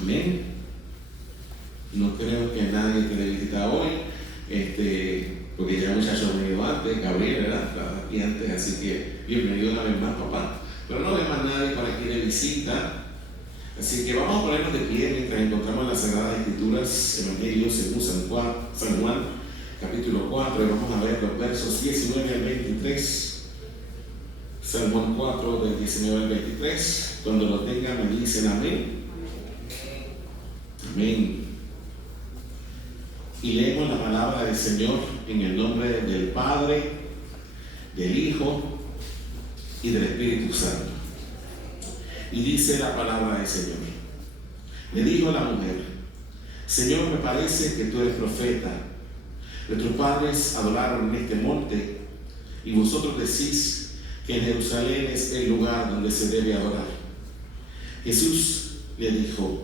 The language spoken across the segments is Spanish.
Amén. No creo que nadie quede visitar hoy, porque ya muchachos han venido antes, Gabriel era aquí antes, así que bienvenido una vez más, papá. Pero no hay más nadie por aquí de visita, así que vamos a ponernos de pie mientras encontramos las Sagradas Escrituras, Evangelio según San Juan, capítulo 4, y vamos a ver los versos 19 al 23. San Juan 4, del 19 al 23. Cuando lo tengan me dicen amén. Amén. Y leemos la palabra del Señor en el nombre del Padre, del Hijo y del Espíritu Santo. Y dice la palabra del Señor. Le dijo la mujer: Señor, me parece que tú eres profeta. Nuestros padres adoraron en este monte, y vosotros decís que en Jerusalén es el lugar donde se debe adorar. Jesús le dijo: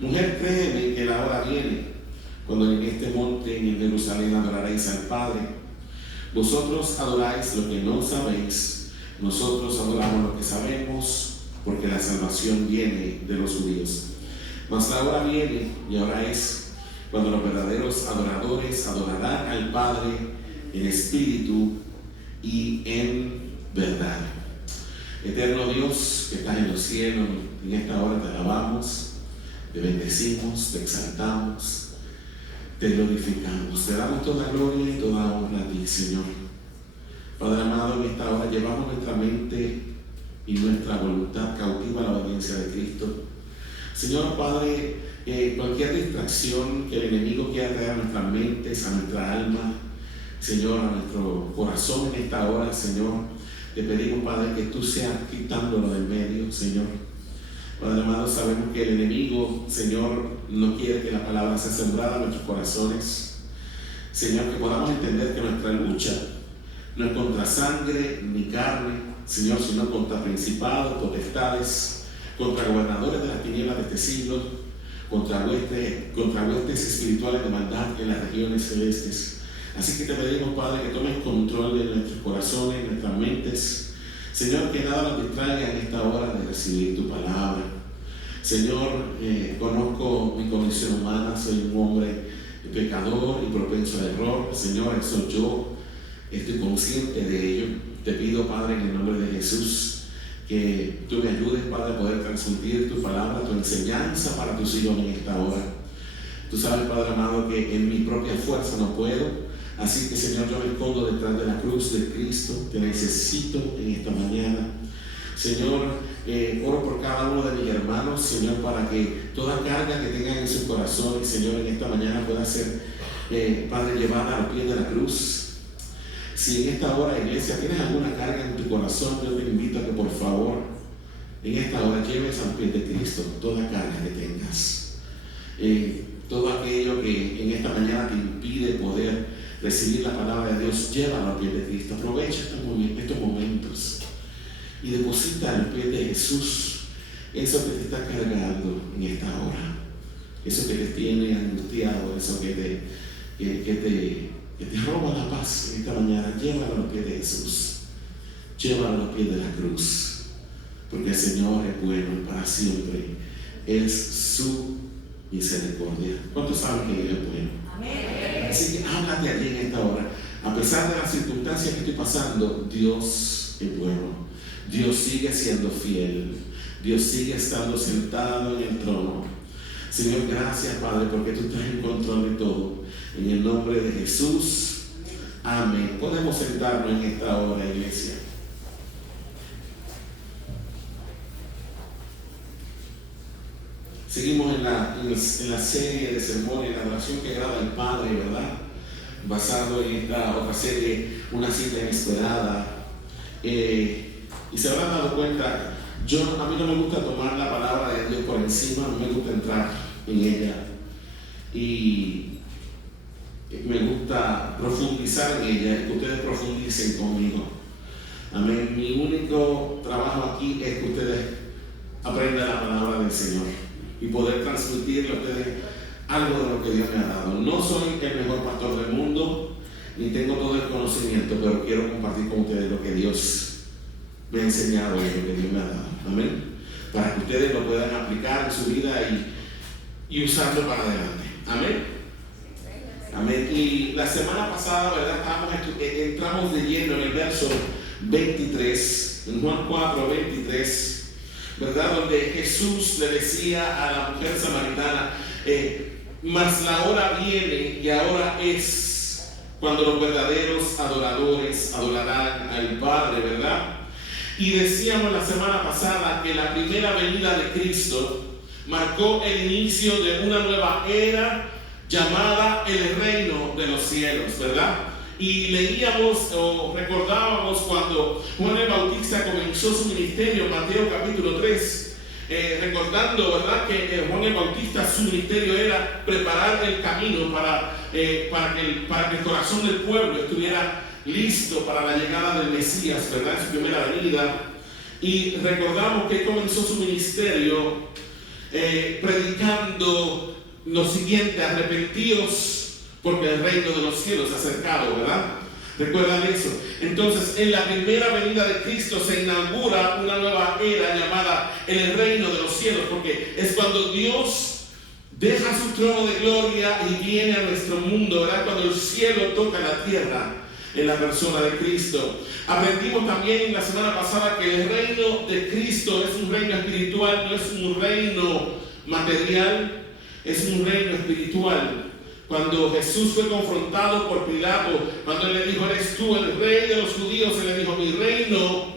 Mujer, créeme que la hora viene cuando en este monte en Jerusalén adoraréis al Padre. Vosotros adoráis lo que no sabéis, nosotros adoramos lo que sabemos, porque la salvación viene de los judíos. Mas la hora viene, y ahora es, cuando los verdaderos adoradores adorarán al Padre en espíritu y en verdad. Eterno Dios que estás en los cielos, en esta hora te alabamos, te bendecimos, te exaltamos, te glorificamos, te damos toda gloria y toda honra a ti, Señor. Padre amado, en esta hora llevamos nuestra mente y nuestra voluntad cautiva a la obediencia de Cristo. Señor Padre, cualquier distracción que el enemigo quiera traer a nuestras mentes, a nuestra alma, Señor, a nuestro corazón en esta hora, Señor, te pedimos, Padre, que tú seas quitándolo del medio, Señor. Padre amado, sabemos que el enemigo, Señor, no quiere que la palabra sea sembrada en nuestros corazones. Señor, que podamos entender que nuestra lucha no es contra sangre ni carne, Señor, sino contra principados, potestades, contra gobernadores de las tinieblas de este siglo, contra huestes espirituales de maldad en las regiones celestes. Así que te pedimos, Padre, que tomes control de nuestros corazones, nuestras mentes. Señor, que nada nos distraiga en esta hora de recibir tu palabra. Señor, conozco mi condición humana, soy un hombre pecador y propenso al error. Señor, soy yo, estoy consciente de ello. Te pido, Padre, en el nombre de Jesús, que tú me ayudes, Padre, a poder transmitir tu palabra, tu enseñanza para tus hijos en esta hora. Tú sabes, Padre amado, que en mi propia fuerza no puedo. Así que, Señor, yo me escondo detrás de la cruz de Cristo. Te necesito en esta mañana. Señor, oro por cada uno de mis hermanos, Señor, para que toda carga que tengan en sus corazones, Señor, en esta mañana pueda ser, Padre, llevada al pie de la cruz. Si en esta hora, iglesia, tienes alguna carga en tu corazón, yo te invito a que por favor, en esta hora, lleves al pie de Cristo toda carga que tengas. Todo aquello que en esta mañana te impide poder recibir la palabra de Dios, llévalo al pie de Cristo. Aprovecha estos momentos y deposita al pie de Jesús eso que te está cargando en esta hora, eso que te tiene angustiado, eso que te roba la paz en esta mañana. Llévalo al pie de Jesús, llévalo al pie de la cruz, porque el Señor es bueno y para siempre es su misericordia. ¿Cuántos saben que Él es bueno? Amén. Así que háblate allí en esta hora. A pesar de las circunstancias que estoy pasando, Dios es bueno. Dios sigue siendo fiel. Dios sigue estando sentado en el trono. Señor, gracias, Padre, porque tú estás en control de todo. En el nombre de Jesús, amén. Podemos sentarnos en esta hora, iglesia. Seguimos en la serie de sermones, la adoración que agrada al Padre, ¿verdad? Basado en esta otra serie, Una cita inesperada. Y se habrán dado cuenta, a mí no me gusta tomar la palabra de Dios por encima, no me gusta entrar en ella. Y me gusta profundizar en ella y que ustedes profundicen conmigo. Amén. Mi único trabajo aquí es que ustedes aprendan la palabra del Señor y poder transmitirle a ustedes algo de lo que Dios me ha dado. No soy el mejor pastor del mundo, ni tengo todo el conocimiento, pero quiero compartir con ustedes lo que Dios me ha enseñado y lo que Dios me ha dado. Amén. Para que ustedes lo puedan aplicar en su vida y usarlo para adelante. Amén. Amén. Y la semana pasada, ¿verdad? Entramos de lleno en el verso 23, en Juan 4, 23, ¿verdad? Donde Jesús le decía a la mujer samaritana, mas la hora viene y ahora es cuando los verdaderos adoradores adorarán al Padre, ¿verdad? Y decíamos la semana pasada que la primera venida de Cristo marcó el inicio de una nueva era llamada el reino de los cielos, ¿verdad? Y leíamos o recordábamos cuando Juan el Bautista comenzó su ministerio, Mateo capítulo 3, recordando, ¿verdad?, que Juan el Bautista, su ministerio era preparar el camino para que el corazón del pueblo estuviera listo para la llegada del Mesías, ¿verdad?, en su primera venida. Y recordamos que comenzó su ministerio predicando lo siguiente: arrepentíos porque el reino de los cielos se ha acercado, ¿verdad? ¿Recuerdan eso? Entonces, en la primera venida de Cristo se inaugura una nueva era llamada el reino de los cielos, porque es cuando Dios deja su trono de gloria y viene a nuestro mundo, ¿verdad? Cuando el cielo toca la tierra en la persona de Cristo. Aprendimos también en la semana pasada que el reino de Cristo es un reino espiritual, no es un reino material, es un reino espiritual. Cuando Jesús fue confrontado por Pilato, cuando él le dijo, ¿eres tú el rey de los judíos?, él le dijo, mi reino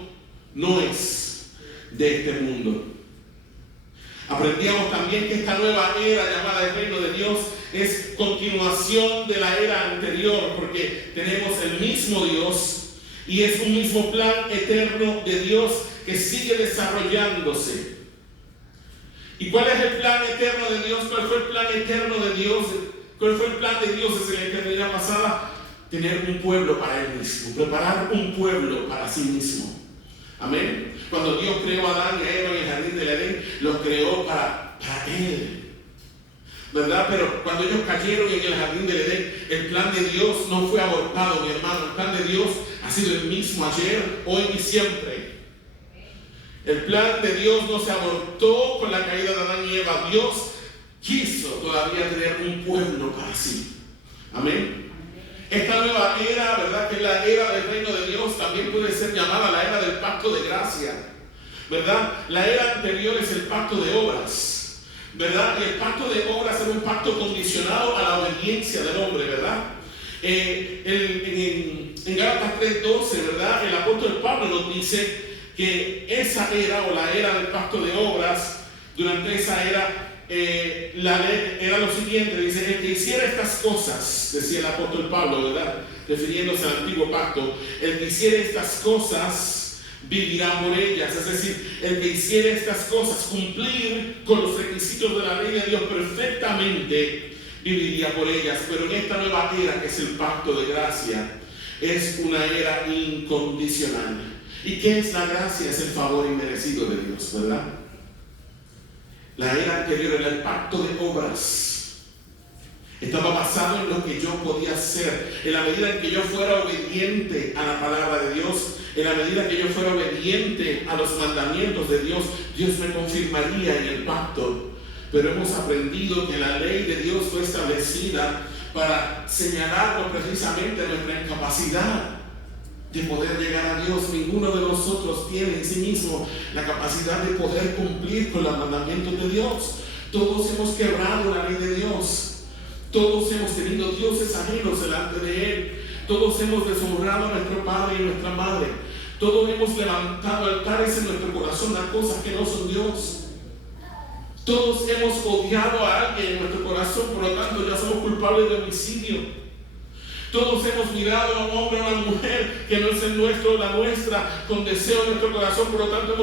no es de este mundo. Aprendíamos también que esta nueva era llamada el reino de Dios es continuación de la era anterior, porque tenemos el mismo Dios y es un mismo plan eterno de Dios que sigue desarrollándose. ¿Y cuál es el plan eterno de Dios? ¿Cuál fue el plan eterno de Dios? ¿Cuál fue el plan de Dios desde la eternidad pasada? Tener un pueblo para Él mismo, preparar un pueblo para sí mismo. Amén. Cuando Dios creó a Adán y a Eva en el jardín del Edén, los creó para Él, ¿verdad? Pero cuando ellos cayeron en el jardín del Edén, el plan de Dios no fue abortado, mi hermano. El plan de Dios ha sido el mismo ayer, hoy y siempre. El plan de Dios no se abortó con la caída de Adán y Eva. Dios quiso todavía tener un pueblo para sí. Amén. Esta nueva era, ¿verdad?, que es la era del reino de Dios, también puede ser llamada la era del pacto de gracia, ¿verdad? La era anterior es el pacto de obras, ¿verdad? Y el pacto de obras era un pacto condicionado a la obediencia del hombre, ¿verdad? En Gálatas 3:12, ¿verdad?, el apóstol Pablo nos dice que esa era, o la era del pacto de obras, durante esa era, la ley era lo siguiente: dice, el que hiciera estas cosas, decía el apóstol Pablo, ¿verdad?, refiriéndose al antiguo pacto, el que hiciera estas cosas vivirá por ellas. Es decir, el que hiciera estas cosas, cumplir con los requisitos de la ley de Dios perfectamente, viviría por ellas. Pero en esta nueva era, que es el pacto de gracia, es una era incondicional. ¿Y qué es la gracia? Es el favor inmerecido de Dios, ¿verdad? La era anterior era el pacto de obras. Estaba basado en lo que yo podía hacer. En la medida en que yo fuera obediente a la palabra de Dios, en la medida que yo fuera obediente a los mandamientos de Dios, Dios me confirmaría en el pacto. Pero hemos aprendido que la ley de Dios fue establecida para señalarnos precisamente nuestra incapacidad de poder llegar a Dios. Ninguno de nosotros tiene en sí mismo la capacidad de poder cumplir con los mandamientos de Dios. Todos hemos quebrado la ley de Dios. Todos hemos tenido dioses ajenos delante de Él. Todos hemos deshonrado a nuestro padre y nuestra madre. Todos hemos levantado altares en nuestro corazón a cosas que no son Dios. Todos hemos odiado a alguien en nuestro corazón, por lo tanto ya somos culpables de homicidio. Todos hemos mirado a un hombre o a una mujer que no es el nuestro o la nuestra, con deseo en nuestro corazón, por lo tanto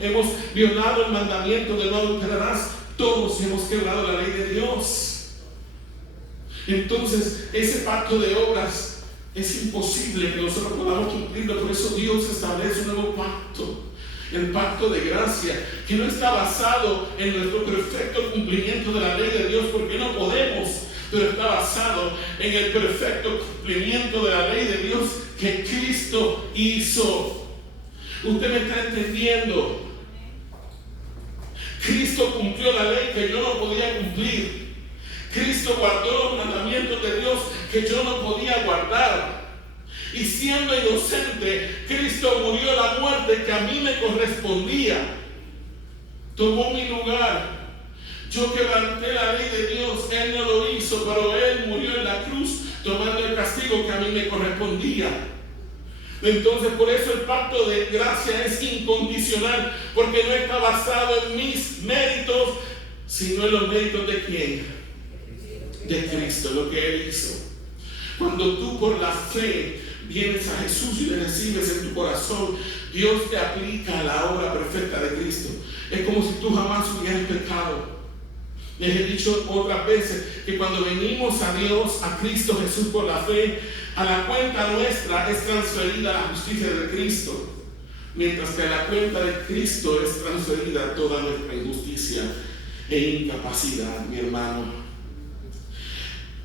hemos violado el mandamiento de no adulterarás. Todos hemos quebrado la ley de Dios. Entonces, ese pacto de obras es imposible que nosotros podamos cumplirlo. Por eso Dios establece un nuevo pacto, el pacto de gracia, que no está basado en nuestro perfecto cumplimiento de la ley de Dios, porque no podemos, pero está basado en el perfecto cumplimiento de la ley de Dios que Cristo hizo. Usted me está entendiendo. Cristo cumplió la ley que yo no podía cumplir. Cristo guardó los mandamientos de Dios que yo no podía guardar. Y siendo inocente, Cristo murió la muerte que a mí me correspondía. Tomó mi lugar. Yo quebranté la ley de Dios. Él no lo hizo, pero Él murió en la cruz tomando el castigo que a mí me correspondía. Entonces, por eso el pacto de gracia es incondicional, porque no está basado en mis méritos, sino en los méritos de ¿quién? De Cristo, lo que Él hizo. Cuando tú por la fe vienes a Jesús y le recibes en tu corazón, Dios te aplica la obra perfecta de Cristo. Es como si tú jamás hubieras pecado. Les he dicho otras veces que cuando venimos a Dios, a Cristo Jesús por la fe, a la cuenta nuestra es transferida la justicia de Cristo, mientras que a la cuenta de Cristo es transferida toda nuestra injusticia e incapacidad, mi hermano.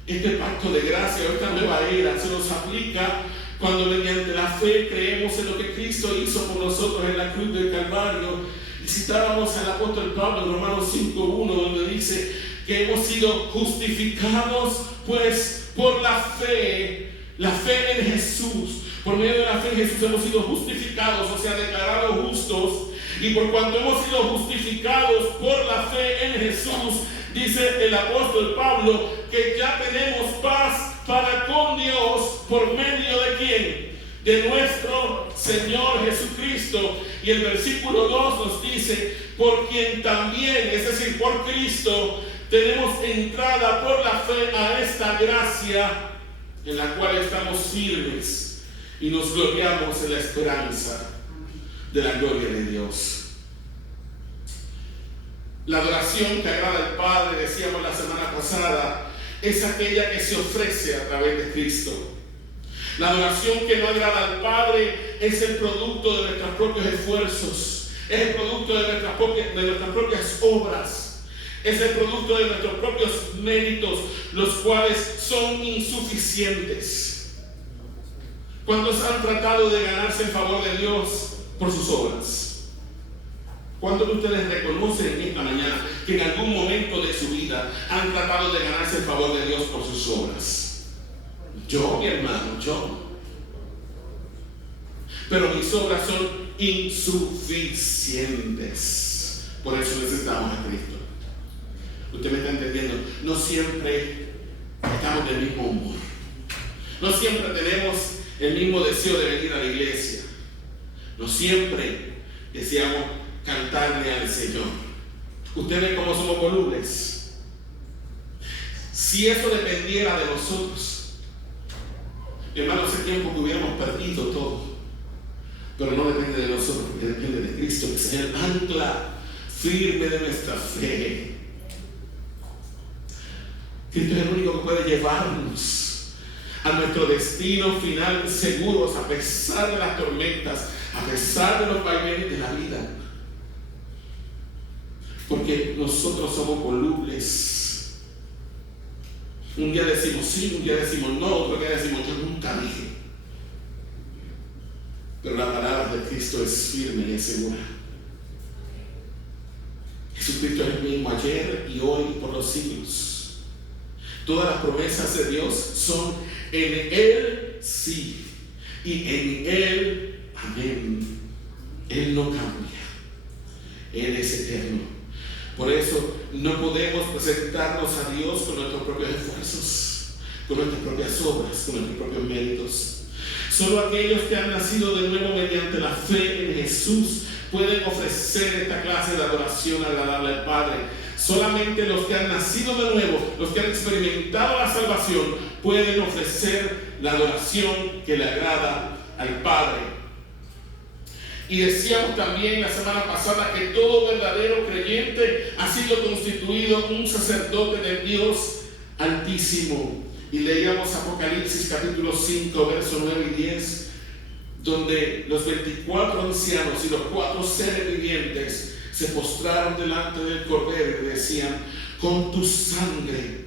Este pacto de gracia, esta nueva era, se nos aplica cuando mediante la fe creemos en lo que Cristo hizo por nosotros en la cruz del Calvario. Y citábamos al apóstol Pablo en Romanos 5:1, donde dice que hemos sido justificados pues por la fe en Jesús. Por medio de la fe en Jesús hemos sido justificados, o sea, declarados justos. Y por cuanto hemos sido justificados por la fe en Jesús, dice el apóstol Pablo que ya tenemos paz para con Dios por medio de ¿quién? De nuestro Señor Jesucristo. Y el versículo 2 nos dice, por quien también, es decir, por Cristo, tenemos entrada por la fe a esta gracia en la cual estamos firmes y nos gloriamos en la esperanza de la gloria de Dios. La adoración que agrada al Padre, decíamos la semana pasada, es aquella que se ofrece a través de Cristo. La adoración que no agrada al Padre es el producto de nuestros propios esfuerzos, es el producto de nuestras propias obras, es el producto de nuestros propios méritos, los cuales son insuficientes. ¿Cuántos han tratado de ganarse el favor de Dios por sus obras? ¿Cuántos de ustedes reconocen en esta mañana que en algún momento de su vida han tratado de ganarse el favor de Dios por sus obras? Yo, mi hermano, yo. Pero mis obras son insuficientes. Por eso necesitamos a Cristo. Usted me está entendiendo. No siempre estamos del mismo humor. No siempre tenemos el mismo deseo de venir a la iglesia. No siempre deseamos cantarle al Señor. Usted ve cómo somos volubles. Si eso dependiera de nosotros, hermano, hace tiempo que hubiéramos perdido todo. Pero no depende de nosotros, porque depende de Cristo, que es el ancla firme de nuestra fe. Cristo es el único que puede llevarnos a nuestro destino final seguros, a pesar de las tormentas, a pesar de los vaivenes de la vida. Porque nosotros somos volubles. Un día decimos sí, un día decimos no, otro día decimos yo nunca dije. Pero la palabra de Cristo es firme y es segura. Jesucristo es el mismo ayer y hoy y por los siglos. Todas las promesas de Dios son en Él sí y en Él amén. Él no cambia. Él es eterno. Por eso no podemos presentarnos a Dios con nuestros propios esfuerzos, con nuestras propias obras, con nuestros propios méritos. Solo aquellos que han nacido de nuevo mediante la fe en Jesús pueden ofrecer esta clase de adoración agradable al Padre. Solamente los que han nacido de nuevo, los que han experimentado la salvación, pueden ofrecer la adoración que le agrada al Padre. Y decíamos también la semana pasada que todo verdadero creyente ha sido constituido un sacerdote del Dios Altísimo. Y leíamos Apocalipsis capítulo 5, versos 9 y 10, donde los 24 ancianos y los 4 seres vivientes se postraron delante del Cordero y decían: con tu sangre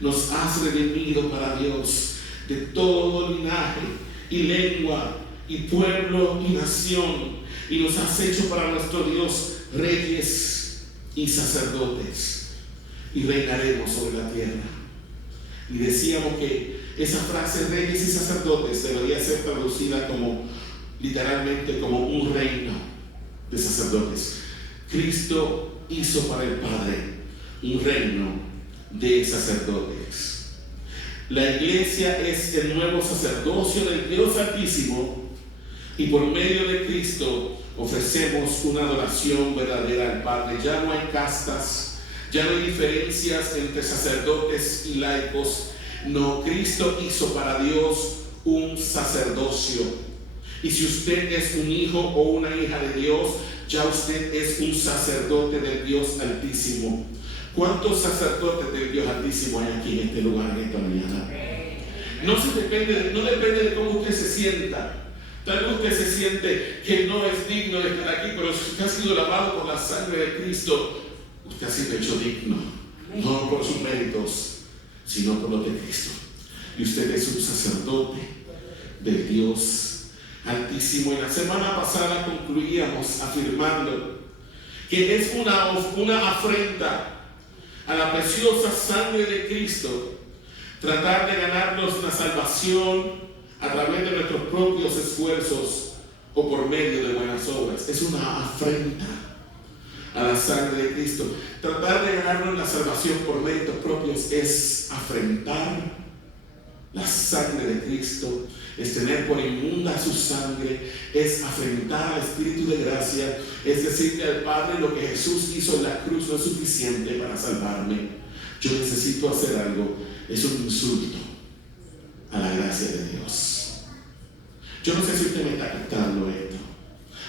nos has redimido para Dios de todo linaje y lengua y pueblo y nación, y nos has hecho para nuestro Dios reyes y sacerdotes, y reinaremos sobre la tierra. Y decíamos que esa frase reyes y sacerdotes debería ser traducida como literalmente como un reino de sacerdotes. Cristo hizo para el Padre un reino de sacerdotes. La iglesia es el nuevo sacerdocio del Dios Altísimo, y por medio de Cristo ofrecemos una adoración verdadera al Padre. Ya no hay castas, ya no hay diferencias entre sacerdotes y laicos. No, Cristo hizo para Dios un sacerdocio. Y si usted es un hijo o una hija de Dios, ya usted es un sacerdote del Dios Altísimo. ¿Cuántos sacerdotes del Dios Altísimo hay aquí en este lugar, en esta mañana? No depende de cómo usted se sienta. Tal vez usted se siente que no es digno de estar aquí, pero si usted ha sido lavado por la sangre de Cristo, usted ha sido hecho digno, no por sus méritos, sino por los de Cristo. Y usted es un sacerdote del Dios Altísimo. En la semana pasada concluíamos afirmando que es una afrenta a la preciosa sangre de Cristo tratar de ganarnos la salvación a través de nuestros propios esfuerzos o por medio de buenas obras. Es una afrenta a la sangre de Cristo. Tratar de ganarnos la salvación por méritos propios es afrentar la sangre de Cristo, es tener por inmunda su sangre, es afrentar al Espíritu de gracia, es decirle al Padre: lo que Jesús hizo en la cruz no es suficiente para salvarme, yo necesito hacer algo. Es un insulto a la gracia de Dios. Yo no sé si usted me está captando esto,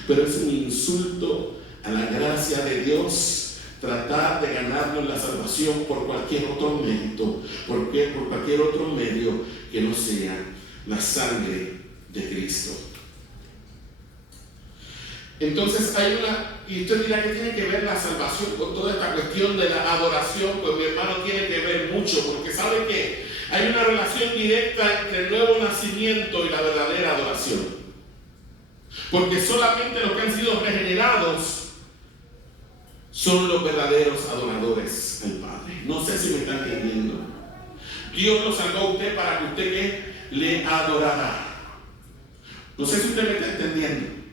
pero es un insulto a la gracia de Dios tratar de ganarnos la salvación por cualquier otro método, por cualquier otro medio que no sea la sangre de Cristo. Entonces y usted dirá, que tiene que ver la salvación con toda esta cuestión de la adoración? Pues mi hermano, tiene que ver mucho, porque sabe que hay una relación directa entre el nuevo nacimiento y la verdadera adoración. Porque solamente los que han sido regenerados son los verdaderos adoradores al Padre. No sé si me están entendiendo. Dios lo salvó a usted para que usted le adorara. No sé si usted me está entendiendo.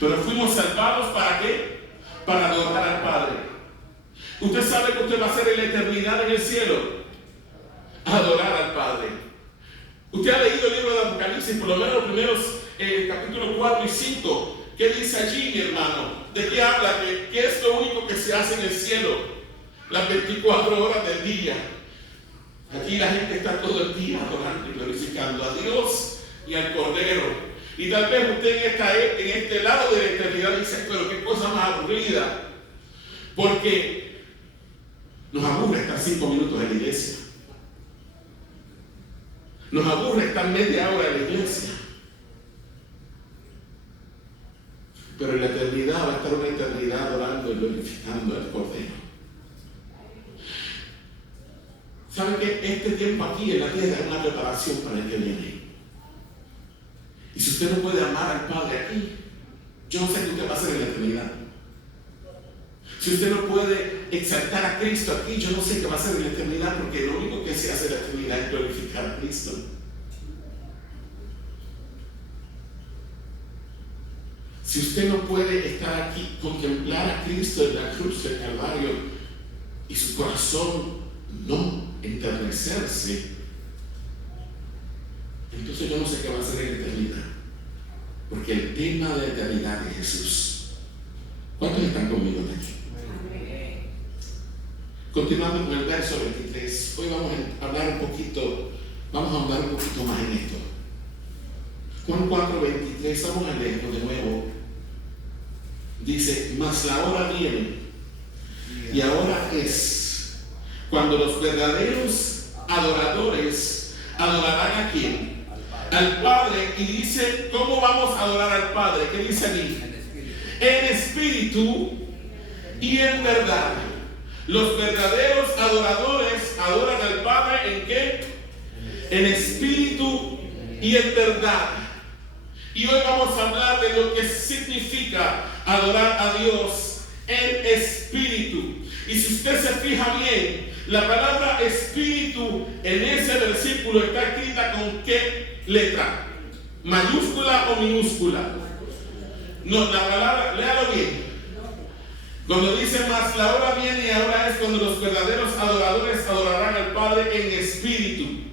Pero fuimos salvados ¿para qué? Para adorar al Padre. Usted sabe que usted va a ser en la eternidad en el cielo. Adorar al Padre. Usted ha leído el libro de Apocalipsis, por lo menos los primeros capítulos 4 y 5. ¿Qué dice allí, mi hermano? ¿De qué habla? ¿Qué es lo único que se hace en el cielo? Las 24 horas del día. Aquí la gente está todo el día adorando y glorificando a Dios y al Cordero. Y tal vez usted en este lado de la eternidad dice: pero qué cosa más aburrida. Porque nos aburre estar 5 minutos en la iglesia. Nos aburre estar media hora en la iglesia. Pero en la eternidad va a estar una eternidad adorando y glorificando al Cordero. ¿Sabe que este tiempo aquí en la tierra es una preparación para el que viene? Y si usted no puede amar al Padre aquí, yo no sé qué usted va a hacer en la eternidad. Si usted no puede exaltar a Cristo aquí, yo no sé qué va a hacer en la eternidad, porque lo único que se hace en la eternidad es glorificar a Cristo. Si usted no puede estar aquí, contemplar a Cristo en la cruz del Calvario y su corazón no enternecerse, entonces yo no sé qué va a hacer en la eternidad. Porque el tema de la eternidad es Jesús. ¿Cuántos están conmigo aquí? Continuando con el verso 23, hoy vamos a hablar un poquito más en esto. Juan 4:23, vamos a leerlo de nuevo. Dice: mas la hora viene, y ahora es, cuando los verdaderos adoradores adorarán ¿a quién? Al Padre. Y dice: ¿cómo vamos a adorar al Padre? ¿Qué dice allí? En espíritu y en verdad. Los verdaderos adoradores adoran al Padre ¿en qué? En espíritu y en verdad. Y hoy vamos a hablar de lo que significa adorar a Dios en espíritu. Y si usted se fija bien, la palabra espíritu en ese versículo está escrita con ¿qué letra? ¿Mayúscula o minúscula? No, la palabra, léalo bien. Cuando dice más, la hora viene y ahora es cuando los verdaderos adoradores adorarán al Padre en espíritu.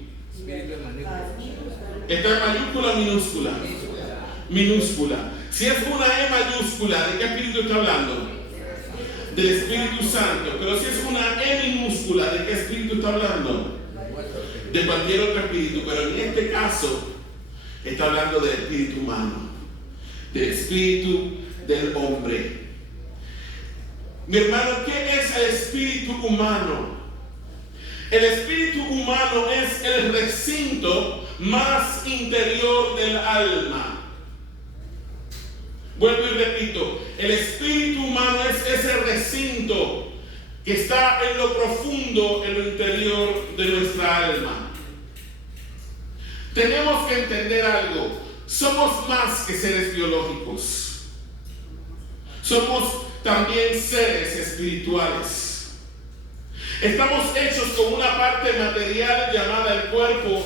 ¿Está en mayúscula o minúscula? Minúscula. Si es una E mayúscula, ¿de qué espíritu está hablando? Del Espíritu Santo. Pero si es una E minúscula, ¿de qué espíritu está hablando? De cualquier otro espíritu. Pero en este caso está hablando del espíritu humano, del espíritu del hombre. Mi hermano, ¿qué es el espíritu humano? El espíritu humano es el recinto más interior del alma. Vuelvo y repito, el espíritu humano es ese recinto que está en lo profundo, en lo interior de nuestra alma. Tenemos que entender algo. Somos más que seres biológicos. Somos también seres espirituales. Estamos hechos con una parte material llamada el cuerpo,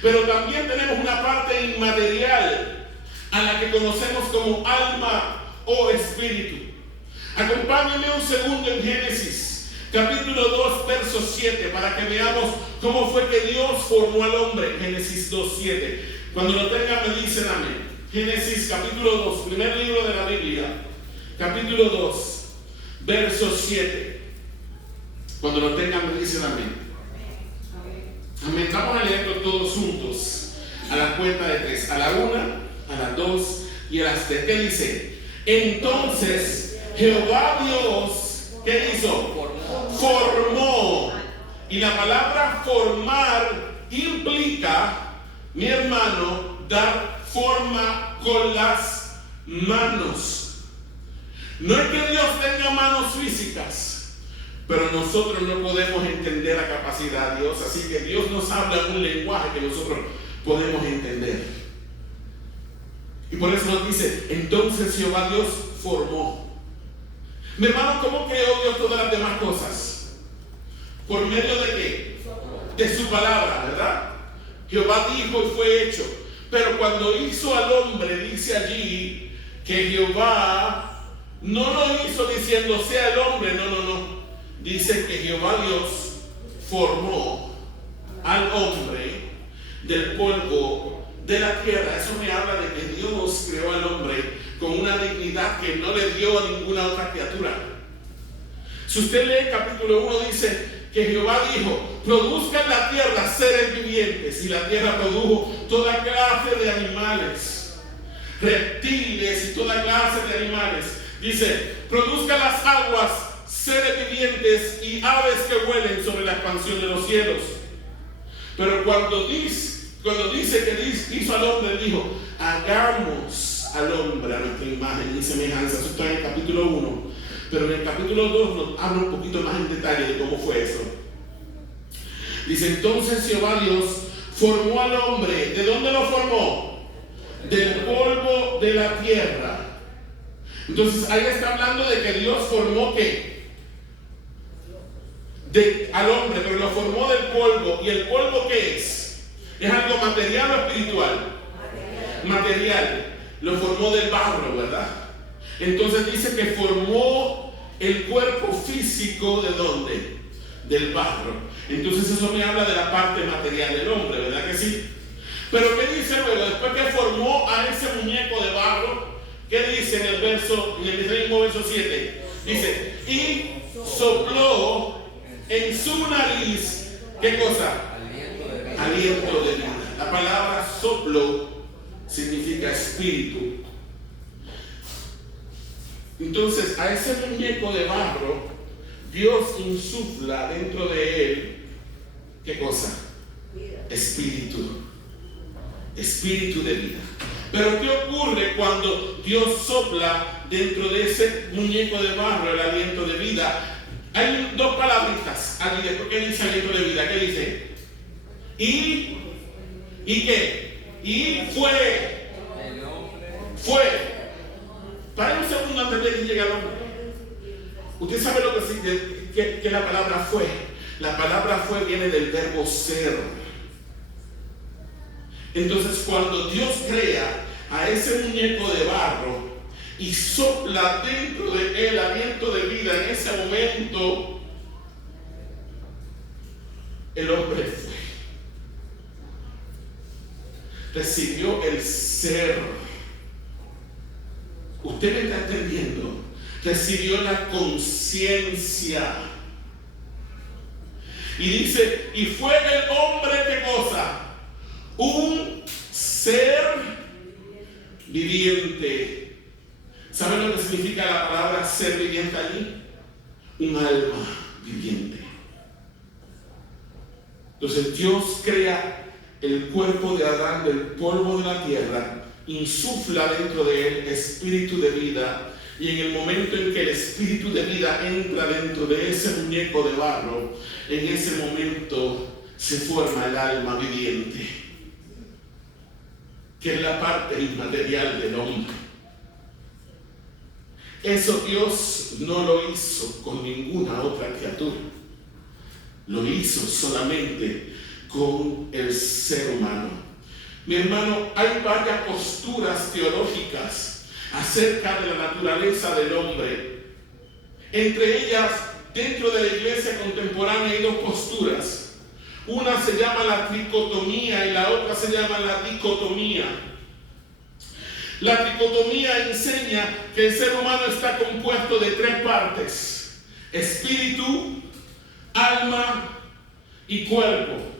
pero también tenemos una parte inmaterial a la que conocemos como alma o espíritu. Acompáñenme un segundo en Génesis, capítulo 2, verso 7, para que veamos cómo fue que Dios formó al hombre. Génesis 2, 7. Cuando lo tengan me dicen amén. Génesis capítulo 2, primer libro de la Biblia, capítulo 2, verso 7. Cuando lo tengan me dicen amén. Amén. Vamos a leerlo todos juntos a la cuenta de 3, a la 1, a las 2 y a las 3. ¿Qué dice? Entonces Jehová Dios, ¿qué hizo? Formó. Y la palabra formar implica, mi hermano, dar forma con las manos. No es que Dios tenga manos físicas, pero nosotros no podemos entender a capacidad de Dios. Así que Dios nos habla en un lenguaje que nosotros podemos entender. Y por eso nos dice, entonces Jehová Dios formó. Mi hermano, ¿cómo creó Dios todas las demás cosas? ¿Por medio de qué? De su palabra, ¿verdad? Jehová dijo y fue hecho. Pero cuando hizo al hombre, dice allí que Jehová no lo hizo diciendo sea el hombre, no. Dice que Jehová Dios formó al hombre del polvo de la tierra. Eso me habla de que Dios creó al hombre con una dignidad que no le dio a ninguna otra criatura. Si usted lee capítulo 1, dice que Jehová dijo, produzca en la tierra seres vivientes, y la tierra produjo toda clase de animales, reptiles y toda clase de animales. Dice, produzca las aguas seres vivientes y aves que vuelen sobre la expansión de los cielos. Pero cuando dice que hizo al hombre, dijo, hagamos al hombre a nuestra imagen y semejanza. Eso está en el capítulo 1. Pero en el capítulo 2 nos habla un poquito más en detalle de cómo fue eso. Dice, entonces Jehová Dios formó al hombre. ¿De dónde lo formó? Del polvo de la tierra. Entonces ahí está hablando de que Dios formó ¿qué? Al hombre, pero lo formó del polvo. ¿Y el polvo qué es? ¿Es algo material o espiritual? Material. Lo formó del barro, ¿verdad? Entonces dice que formó el cuerpo físico ¿de dónde? Del barro. Entonces eso me habla de la parte material del hombre, ¿verdad que sí? Pero ¿qué dice luego? Después que formó a ese muñeco de barro, ¿qué dice en el mismo verso 7? Dice, y sopló en su nariz, ¿qué cosa? Aliento de vida. La palabra soplo significa espíritu. Entonces a ese muñeco de barro Dios insufla dentro de él ¿qué cosa? Espíritu. Espíritu de vida. Pero ¿qué ocurre cuando Dios sopla dentro de ese muñeco de barro el aliento de vida? Hay dos palabritas allí después que dice aliento de vida. ¿Qué dice? ¿Y qué? Y fue. Para un segundo antes de que llegue el hombre. Usted sabe lo que la palabra fue. La palabra fue viene del verbo ser. Entonces, cuando Dios crea a ese muñeco de barro y sopla dentro de él aliento de vida, en ese momento el hombre fue. Recibió el ser. Usted me está entendiendo. Recibió la conciencia. Y dice, y fue el hombre, ¿qué cosa? Un ser viviente. ¿Saben lo que significa la palabra ser viviente allí? Un alma viviente. Entonces Dios crea el cuerpo de Adán del polvo de la tierra, insufla dentro de él espíritu de vida, y en el momento en que el espíritu de vida entra dentro de ese muñeco de barro, en ese momento se forma el alma viviente, que es la parte inmaterial del hombre. Eso Dios no lo hizo con ninguna otra criatura. Lo hizo solamente con el ser humano. Mi hermano, hay varias posturas teológicas acerca de la naturaleza del hombre. Entre ellas, dentro de la iglesia contemporánea hay dos posturas. Una se llama la tricotomía y la otra se llama la dicotomía. La tricotomía enseña que el ser humano está compuesto de tres partes: espíritu, alma y cuerpo.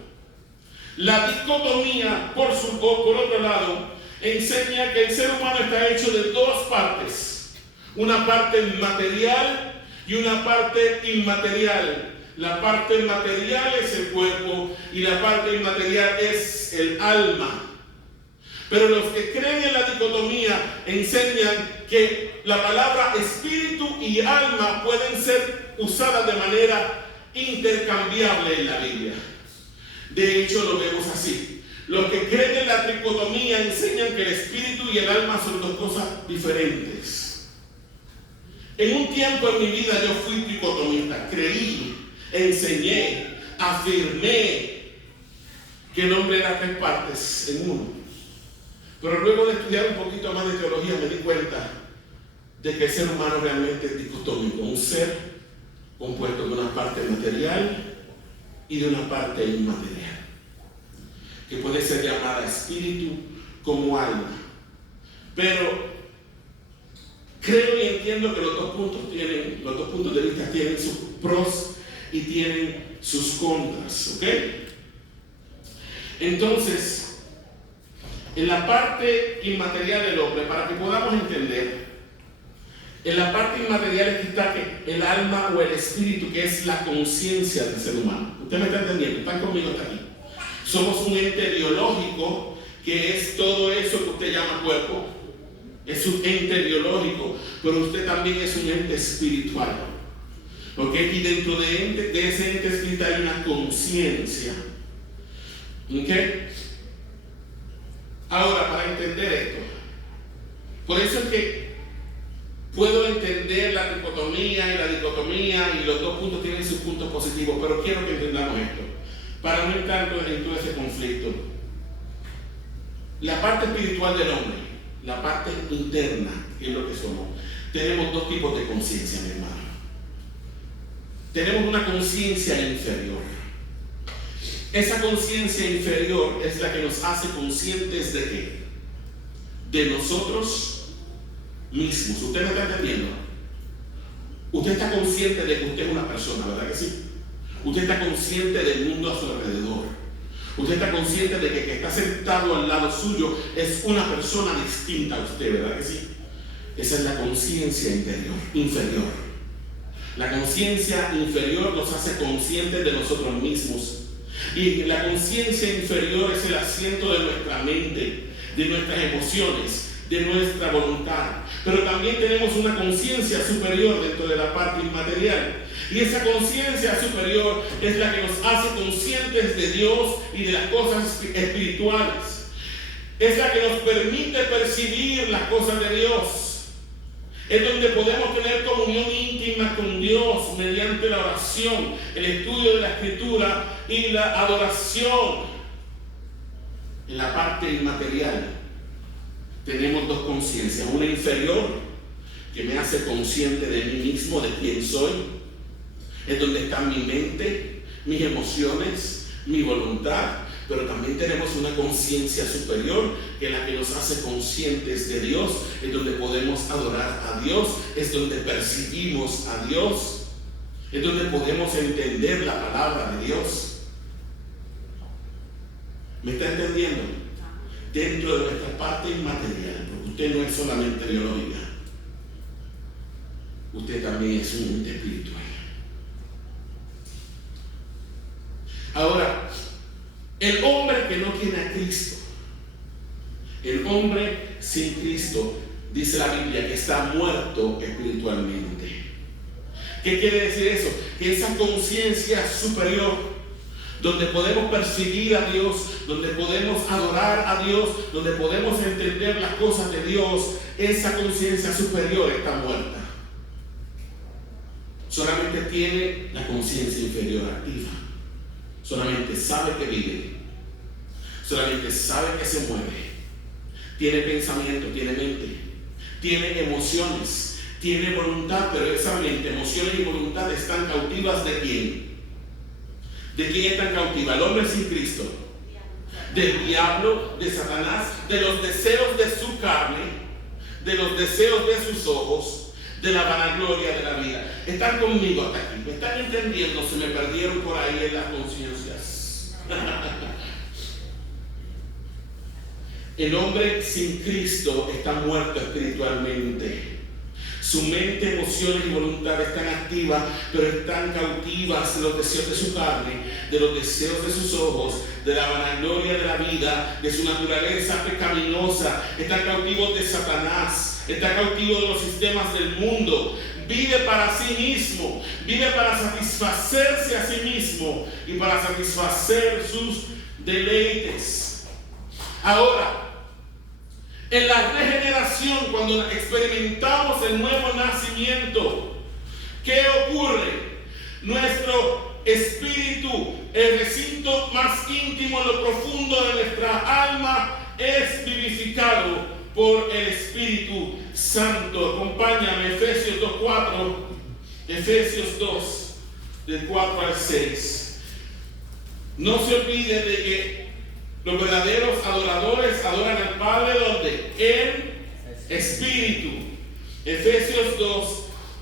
La dicotomía, por otro lado, enseña que el ser humano está hecho de dos partes: una parte material y una parte inmaterial. La parte material es el cuerpo y la parte inmaterial es el alma. Pero los que creen en la dicotomía enseñan que la palabra espíritu y alma pueden ser usadas de manera intercambiable en la Biblia. De hecho, lo vemos así. Los que creen en la tricotomía enseñan que el espíritu y el alma son dos cosas diferentes. En un tiempo en mi vida yo fui tricotomista. Creí, enseñé, afirmé que el hombre era tres partes en uno. Pero luego de estudiar un poquito más de teología me di cuenta de que el ser humano realmente es dicotómico. Un ser compuesto de una parte material y de una parte inmaterial, que puede ser llamada espíritu como alma. Pero creo y entiendo que los dos puntos de vista tienen sus pros y tienen sus contras, ¿ok? Entonces, en la parte inmaterial del hombre, para que podamos entender, en la parte inmaterial es que está el alma o el espíritu, que es la conciencia del ser humano. ¿Usted me está entendiendo? ¿Están conmigo hasta aquí? Somos un ente biológico, que es todo eso que usted llama cuerpo. Es un ente biológico, pero usted también es un ente espiritual. ¿Ok? Y dentro de ese ente espiritual hay una conciencia. ¿Ok? Ahora, para entender esto, por eso es que puedo entender la tricotomía y la dicotomía, y los dos puntos tienen sus puntos positivos, pero quiero que entendamos esto, para no entrar en todo ese conflicto. La parte espiritual del hombre, la parte interna, que es lo que somos, tenemos dos tipos de conciencia, mi hermano. Tenemos una conciencia inferior. Esa conciencia inferior es la que nos hace conscientes de ¿qué? De nosotros mismos. ¿Usted me está entendiendo? Usted está consciente de que usted es una persona, ¿verdad que sí? Usted está consciente del mundo a su alrededor. Usted está consciente de que el que está sentado al lado suyo es una persona distinta a usted, ¿verdad que sí? Esa es la conciencia inferior. La conciencia inferior nos hace conscientes de nosotros mismos. Y la conciencia inferior es el asiento de nuestra mente, de nuestras emociones, de nuestra voluntad. Pero también tenemos una conciencia superior dentro de la parte inmaterial. Y esa conciencia superior es la que nos hace conscientes de Dios y de las cosas espirituales. Es la que nos permite percibir las cosas de Dios. Es donde podemos tener comunión íntima con Dios mediante la oración, el estudio de la Escritura y la adoración. En la parte inmaterial tenemos dos conciencias. Una inferior, que me hace consciente de mí mismo, de quién soy. Es donde está mi mente, mis emociones, mi voluntad. Pero también tenemos una conciencia superior, que es la que nos hace conscientes de Dios, es donde podemos adorar a Dios, es donde percibimos a Dios, es donde podemos entender la palabra de Dios. ¿Me está entendiendo? Dentro de nuestra parte inmaterial, porque usted no es solamente biológica, usted también es un ente espiritual. Ahora, el hombre que no tiene a Cristo, el hombre sin Cristo, dice la Biblia que está muerto espiritualmente. ¿Qué quiere decir eso? Que esa conciencia superior, donde podemos percibir a Dios, donde podemos adorar a Dios, donde podemos entender las cosas de Dios, esa conciencia superior está muerta. Solamente tiene la conciencia inferior activa. Solamente sabe que vive, solamente sabe que se mueve, tiene pensamiento, tiene mente, tiene emociones, tiene voluntad, pero esa mente, emociones y voluntad están cautivas ¿de quién? ¿De quién están cautivas? El hombre sin Cristo, del diablo, de Satanás, de los deseos de su carne, de los deseos de sus ojos, de la vanagloria de la vida. Están conmigo hasta aquí, me están entendiendo, se me perdieron por ahí en las conciencias. El hombre sin Cristo está muerto espiritualmente. Su mente, emociones y voluntad están activas, pero están cautivas de los deseos de su carne, de los deseos de sus ojos, de la vanagloria de la vida, de su naturaleza pecaminosa. Están cautivos de Satanás, está cautivo de los sistemas del mundo. Vive para sí mismo, vive para satisfacerse a sí mismo y para satisfacer sus deleites. Ahora, en la regeneración, cuando experimentamos el nuevo nacimiento, ¿qué ocurre? Nuestro espíritu, el recinto más íntimo, lo profundo de nuestra alma, es vivificado por el Espíritu Santo. Acompáñame, Efesios 2:4, Efesios 2, del 4 al 6. No se olviden de que los verdaderos adoradores adoran al Padre, ¿dónde? En Espíritu. Efesios 2,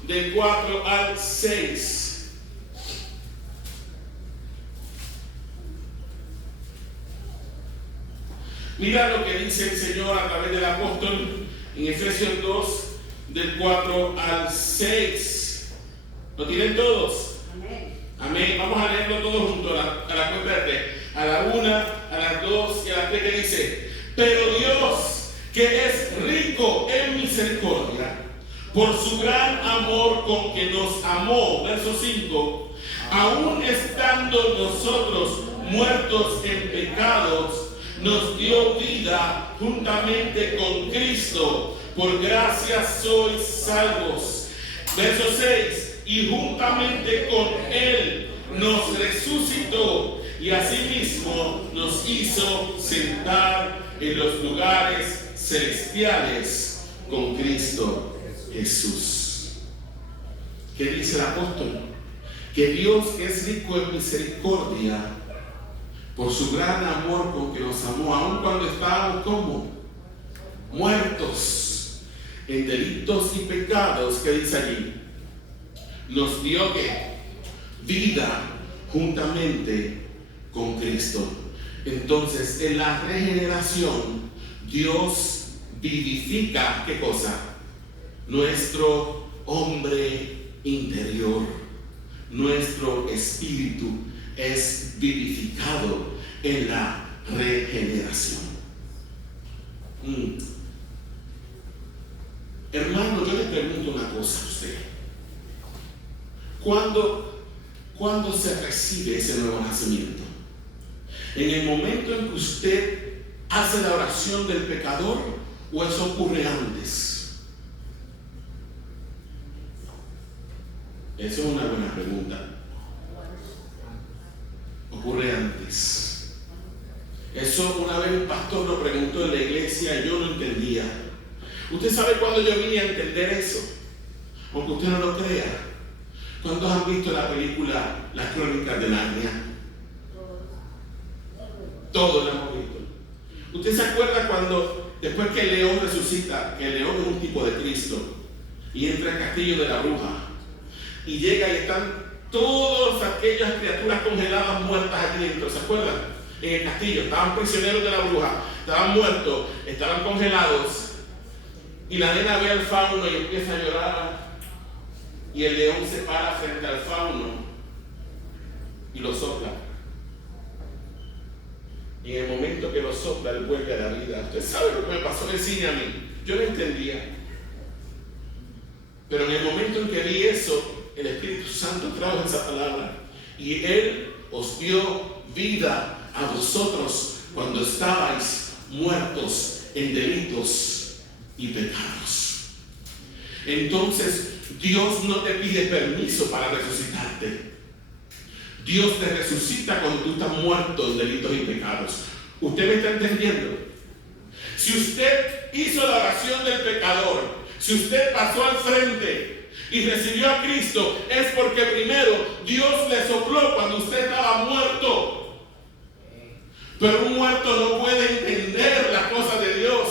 del 4 al 6. Mira lo que dice el Señor a través del apóstol en Efesios 2, del 4 al 6. ¿Lo tienen todos? Amén. Amén. Vamos a leerlo todos juntos a la cuenta de 3. A la 1, a las 2 y a las 3, que dice: pero Dios, que es rico en misericordia, por su gran amor con que nos amó, verso 5, aún estando nosotros muertos en pecados, nos dio vida juntamente con Cristo. Por gracia sois salvos. Verso 6, y juntamente con Él nos resucitó y asimismo nos hizo sentar en los lugares celestiales con Cristo Jesús. ¿Qué dice el apóstol? Que Dios es rico en misericordia por su gran amor con que nos amó, aun cuando estábamos como muertos en delitos y pecados. ¿Qué dice allí? Nos dio ¿qué? Vida juntamente con Cristo. Entonces, en la regeneración, Dios vivifica, ¿qué cosa? Nuestro hombre interior, nuestro espíritu es vivificado en la regeneración. Hermano, yo le pregunto una cosa a usted. ¿Cuándo se recibe ese nuevo nacimiento? ¿En el momento en que usted hace la oración del pecador o eso ocurre antes? Eso es una buena pregunta. Ocurre antes. Eso una vez un pastor lo preguntó en la iglesia y yo no entendía. ¿Usted sabe cuándo yo vine a entender eso? Aunque usted no lo crea. ¿Cuántos han visto la película Las Crónicas de Narnia? Todos la hemos visto. ¿Usted se acuerda cuando, después que el león resucita, que el león es un tipo de Cristo, y entra al castillo de la bruja, y llega y están todas aquellas criaturas congeladas muertas aquí dentro? ¿Se acuerdan? En el castillo, estaban prisioneros de la bruja, estaban muertos, estaban congelados, y la nena ve al fauno y empieza a llorar, y el león se para frente al fauno y lo sopla. Y en el momento que lo sopla, él vuelve a la vida. Usted sabe lo que me pasó en el cine a mí. Yo no entendía. Pero en el momento en que vi eso, el Espíritu Santo trajo esa palabra. Y Él os dio vida a vosotros cuando estabais muertos en delitos y pecados. Entonces, Dios no te pide permiso para resucitarte. Dios te resucita cuando tú estás muerto en delitos y pecados. ¿Usted me está entendiendo? Si usted hizo la oración del pecador, si usted pasó al frente y recibió a Cristo, es porque primero Dios le sopló cuando usted estaba muerto. Pero un muerto no puede entender las cosas de Dios.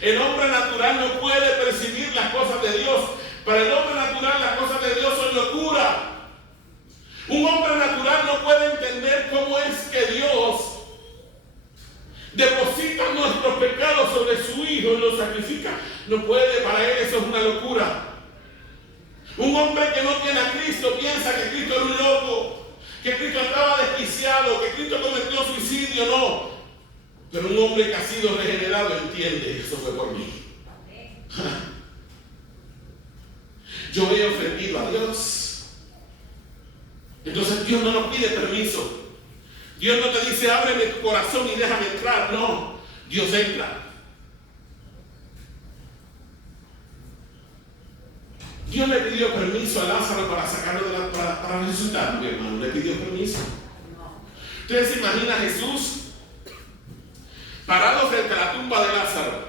El hombre natural no puede percibir las cosas de Dios. Para el hombre natural las cosas de Dios son locura. Un hombre natural no puede entender cómo es que Dios deposita nuestros pecados sobre su Hijo y los sacrifica. No puede, para él eso es una locura. Un hombre que no tiene a Cristo piensa que Cristo era un loco, que Cristo estaba desquiciado, que Cristo cometió suicidio. No. Pero un hombre que ha sido regenerado entiende, eso fue por mí. Yo he ofendido a Dios. Entonces Dios no nos pide permiso. Dios no te dice, ábreme tu corazón y déjame entrar. No, Dios entra. Dios le pidió permiso a Lázaro para sacarlo para resucitar, mi hermano. Le pidió permiso. Ustedes se imaginan a Jesús parado frente a la tumba de Lázaro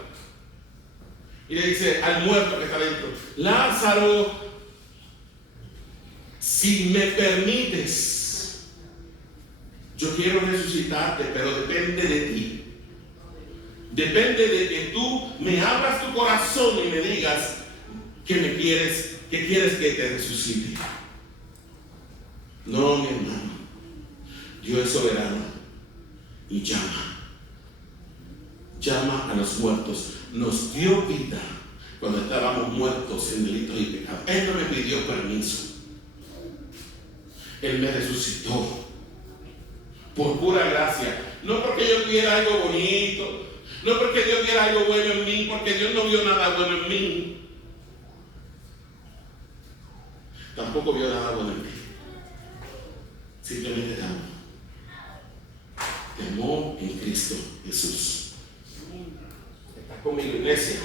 y le dice al muerto que está dentro: Lázaro, si me permites, yo quiero resucitarte, pero depende de ti. Depende de que tú me abras tu corazón y me digas que quieres que te resucite. No, mi hermano, Dios es soberano y llama a los muertos. Nos dio vida cuando estábamos muertos en delitos y pecados. Él no me pidió permiso. Él me resucitó por pura gracia. No porque yo viera algo bonito, no porque Dios viera algo bueno en mí, porque Dios no vio nada bueno en mí. Tampoco vio nada bueno en mí. Simplemente te amó. Te amó en Cristo Jesús. ¿Estás conmigo, iglesia?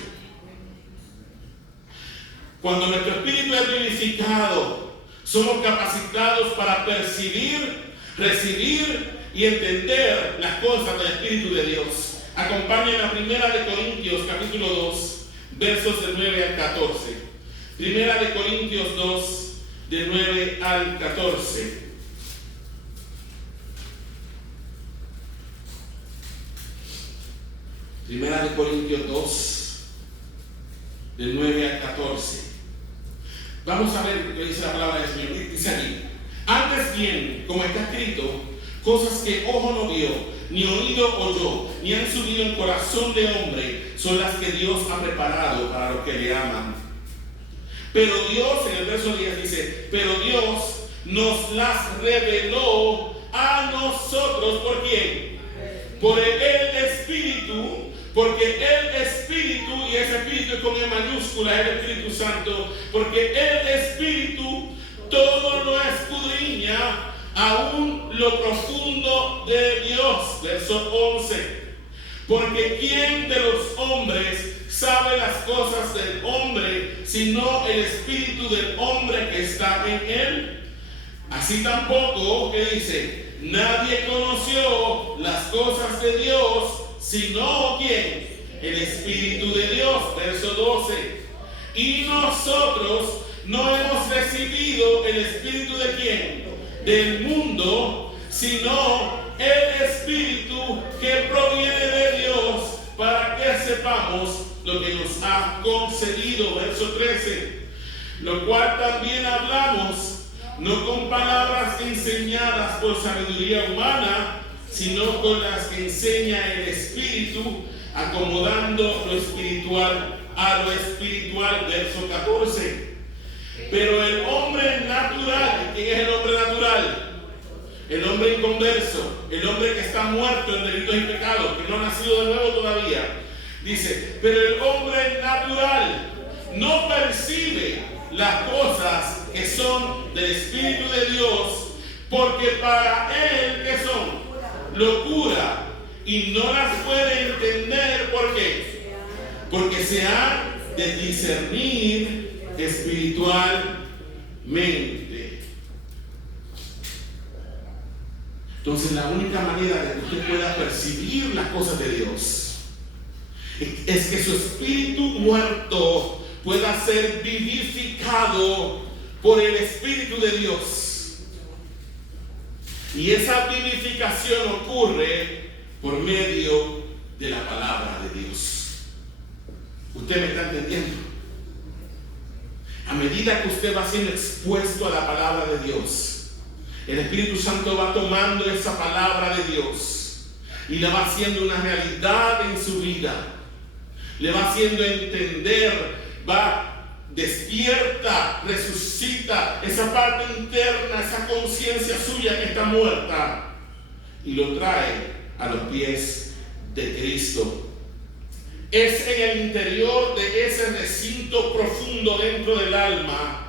Cuando nuestro espíritu es vivificado, somos capacitados para percibir, recibir y entender las cosas del Espíritu de Dios. Acompáñenme a 1 Corintios capítulo 2, versos del 9 al 14. 1 Corintios 2, del 9 al 14. Primera de Corintios 2, del 9 al 14. Vamos a ver lo que dice la palabra del Señor. Dice aquí: antes bien, como está escrito, cosas que ojo no vio, ni oído oyó, ni han subido en corazón de hombre, son las que Dios ha preparado para los que le aman. Pero Dios, en el verso 10 dice, pero Dios nos las reveló a nosotros. ¿Por quién? Por el Espíritu. Porque el Espíritu, y ese Espíritu es con E mayúscula, el Espíritu Santo, porque el Espíritu todo lo escudriña, aún lo profundo de Dios. Verso 11. Porque ¿quién de los hombres sabe las cosas del hombre, sino el espíritu del hombre que está en él. Así tampoco, ¿qué dice? Nadie conoció las cosas de Dios, sino ¿quién? El Espíritu de Dios. Verso 12. Y nosotros no hemos recibido el Espíritu de ¿quién? Del mundo, sino el Espíritu que proviene de Dios, para que sepamos lo que nos ha concedido. Verso 13. Lo cual también hablamos, no con palabras enseñadas por sabiduría humana, sino con las que enseña el Espíritu, acomodando lo espiritual a lo espiritual. Verso 14. Pero el hombre natural, ¿quién es el hombre natural? El hombre inconverso, el hombre que está muerto en delitos y pecados, que no ha nacido de nuevo todavía. Dice, pero el hombre natural no percibe las cosas que son del Espíritu de Dios, porque para él, ¿qué son? Locura, y no las puede entender. ¿Por qué? Porque se ha de discernir espiritualmente. Entonces, la única manera de que usted pueda percibir las cosas de Dios es que su espíritu muerto pueda ser vivificado por el Espíritu de Dios. Y esa vivificación ocurre por medio de la palabra de Dios. ¿Usted me está entendiendo? A medida que usted va siendo expuesto a la palabra de Dios, el Espíritu Santo va tomando esa palabra de Dios y la va haciendo una realidad en su vida. Le va haciendo entender, despierta, resucita esa parte interna, esa conciencia suya que está muerta, y lo trae a los pies de Cristo. Es en el interior de ese recinto profundo dentro del alma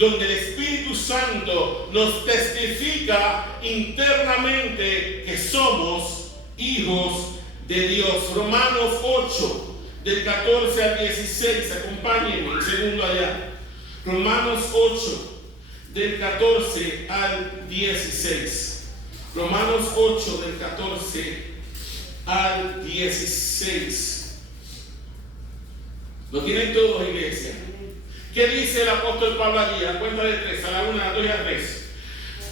donde el Espíritu Santo nos testifica internamente que somos hijos de Dios. Romanos 8, del 14 al 16, acompáñenme un segundo allá. Romanos 8, del 14 al 16. Romanos 8, del 14 al 16. ¿Lo tienen todos, iglesia? ¿Qué dice el apóstol Pablo allí? A cuenta de 3, a la 1, a la 2 y a 3.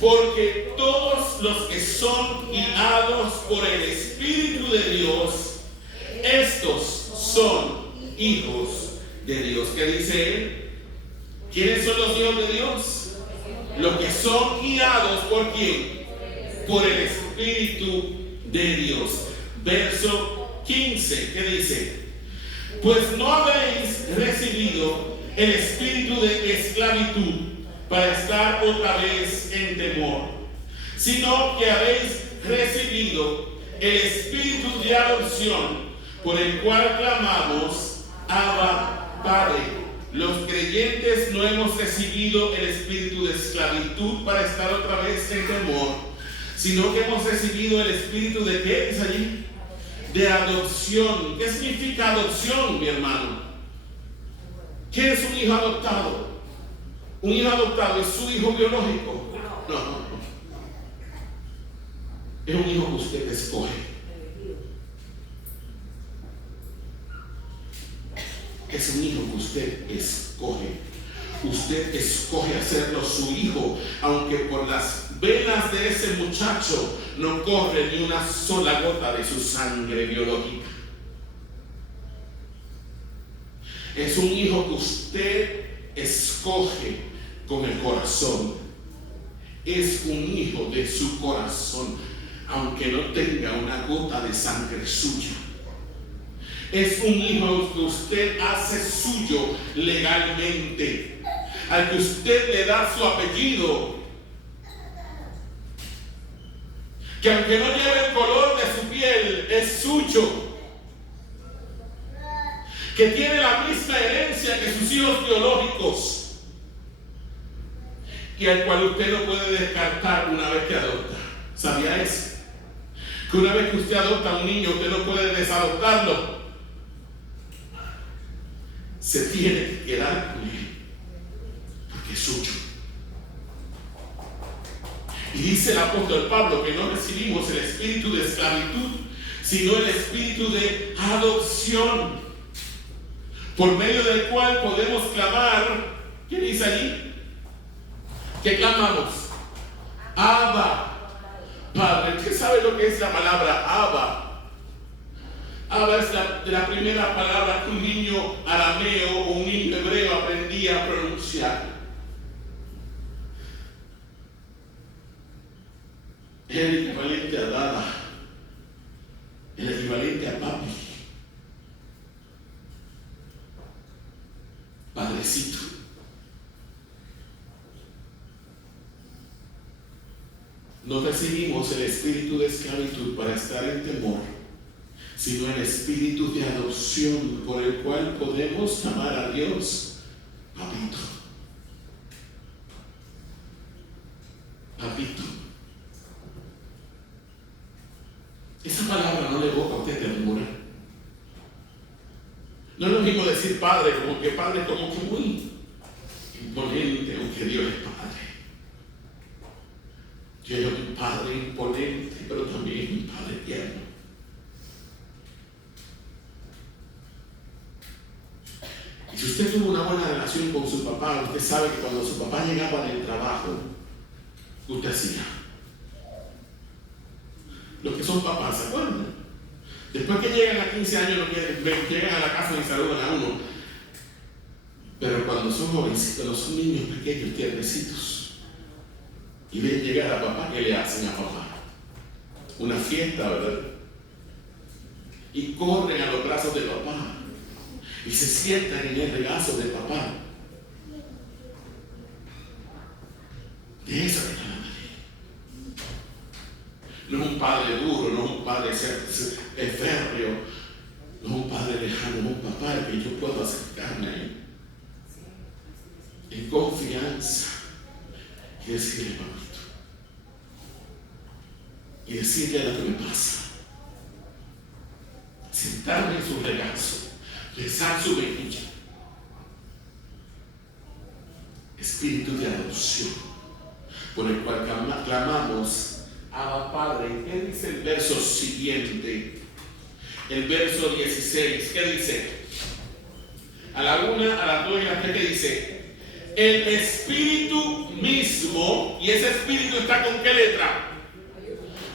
Porque todos los que son guiados por el Espíritu de Dios, estos son hijos de Dios. ¿Qué dice él? ¿Quiénes son los hijos de Dios? Los que son guiados ¿por quién? Por el Espíritu de Dios. Verso 15, ¿qué dice? Pues no habéis recibido el espíritu de esclavitud para estar otra vez en temor, sino que habéis recibido el espíritu de adopción, por el cual clamamos, Abba, Padre. Los creyentes no hemos recibido el espíritu de esclavitud para estar otra vez en temor, sino que hemos recibido el espíritu de ¿qué es allí? De adopción. ¿Qué significa adopción, mi hermano? ¿Qué es un hijo adoptado? Un hijo adoptado es su hijo biológico. No. Es un hijo que usted escoge. Es un hijo que usted escoge. Usted escoge hacerlo su hijo, aunque por las venas de ese muchacho no corre ni una sola gota de su sangre biológica. Es un hijo que usted escoge con el corazón. Es un hijo de su corazón, aunque no tenga una gota de sangre suya. Es un hijo que usted hace suyo legalmente, al que usted le da su apellido, que aunque no lleve el color de su piel, es suyo, que tiene la misma herencia que sus hijos biológicos, y al cual usted no puede descartar una vez que adopta. ¿Sabía eso? Que una vez que usted adopta a un niño, usted no puede desadoptarlo. se tiene que quedar con Él, porque es suyo. Y dice el apóstol Pablo que no recibimos el espíritu de esclavitud, sino el espíritu de adopción, por medio del cual podemos clamar. ¿Qué dice allí? ¿Qué clamamos? Abba, Padre. ¿Usted sabe lo que es la palabra Abba? Abba es la primera palabra que un niño arameo o un niño hebreo aprendía a pronunciar. Es el equivalente a Dada, el equivalente a Papi, Padrecito. No recibimos el espíritu de esclavitud para estar en temor, sino el espíritu de adopción por el cual podemos llamar a Dios Papito. Papito. Esa palabra no le evoca a usted ternura. No es lo mismo decir padre, como que padre como que muy imponente, aunque Dios es padre. Dios es un padre imponente, pero también es un padre tierno. Y si usted tuvo una buena relación con su papá, usted sabe que cuando su papá llegaba del trabajo, usted hacía. Los que son papás, ¿se acuerdan? Después que llegan a 15 años, llegan a la casa y saludan a uno. Pero cuando son jovencitos, son niños pequeños, tiernecitos, y ven llegar a papá, ¿qué le hacen a papá? Una fiesta, ¿verdad? Y corren a los brazos de papá y se sientan en el regazo de papá. De esa manera. No es un padre duro, no es un padre férreo, no es un padre lejano, no es un papá al que yo puedo acercarme a él en confianza y decirle papito, y decirle lo que me pasa, sentarme en su regazo, besar su mejilla. Espíritu de adopción por el cual clamamos Abba Padre. ¿Qué dice el verso siguiente? El verso 16. ¿Qué dice? A la 1, a la 2 y a la 3. ¿Qué dice? El Espíritu mismo. ¿Y ese Espíritu está con qué letra?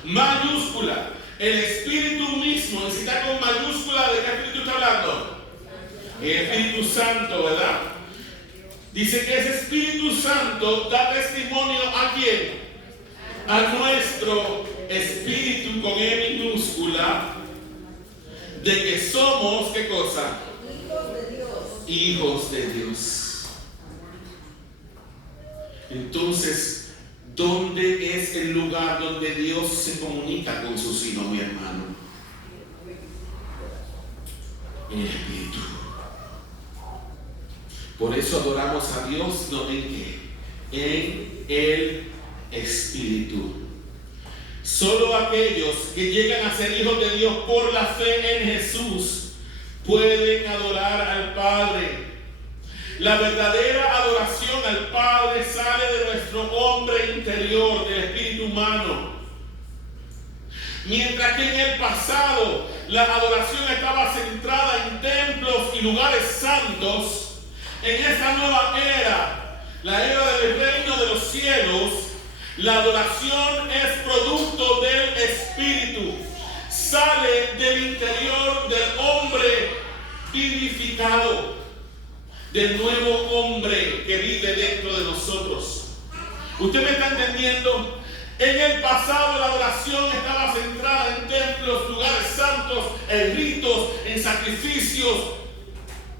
Mayúscula. El Espíritu mismo. ¿Y si está con mayúscula, de qué Espíritu está hablando? El Espíritu Santo, ¿verdad? Dice que ese Espíritu Santo da testimonio ¿a quién? A nuestro espíritu con E minúscula, de que somos, ¿qué cosa? Hijos de Dios. Hijos de Dios. Entonces, ¿dónde es el lugar donde Dios se comunica con sus hijos, mi hermano? En el Espíritu. Por eso adoramos a Dios, ¿no? ¿En qué? En el Espíritu. Solo aquellos que llegan a ser hijos de Dios por la fe en Jesús pueden adorar al Padre. La verdadera adoración al Padre sale de nuestro hombre interior, del espíritu humano. Mientras que en el pasado la adoración estaba centrada en templos y lugares santos, en esta nueva era, la era del reino de los cielos, la adoración es producto del Espíritu. Sale del interior del hombre vivificado, del nuevo hombre que vive dentro de nosotros. ¿Usted me está entendiendo? En el pasado la adoración estaba centrada en templos, lugares santos, en ritos, en sacrificios.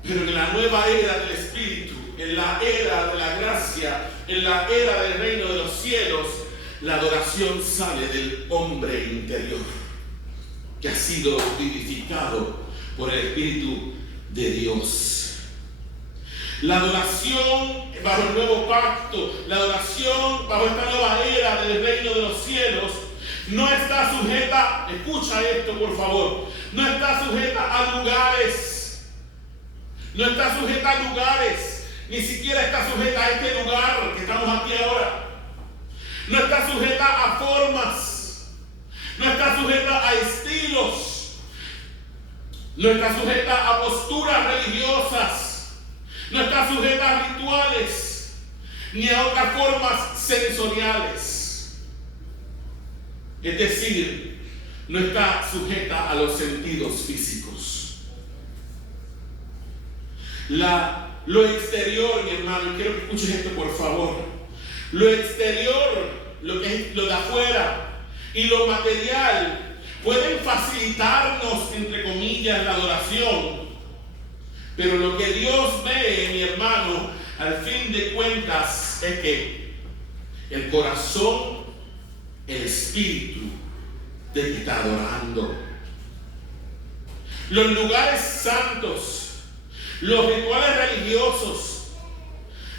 Pero en la nueva era del Espíritu, en la era de la gracia, en la era del reino de los cielos, la adoración sale del hombre interior, que ha sido vivificado por el Espíritu de Dios. La adoración bajo el nuevo pacto, la adoración bajo esta nueva era del reino de los cielos, no está sujeta, escucha esto por favor, no está sujeta a lugares, No está sujeta a lugares, ni siquiera está sujeta a este lugar que estamos aquí ahora. No está sujeta a formas, no está sujeta a estilos, no está sujeta a posturas religiosas, no está sujeta a rituales, ni a otras formas sensoriales. Es decir, no está sujeta a los sentidos físicos. Lo exterior, mi hermano, quiero que escuches esto por favor. Lo exterior, lo de afuera y lo material pueden facilitarnos, entre comillas, la adoración. Pero lo que Dios ve, mi hermano, al fin de cuentas, es que el corazón, el espíritu de que está adorando. Los lugares santos, los rituales religiosos,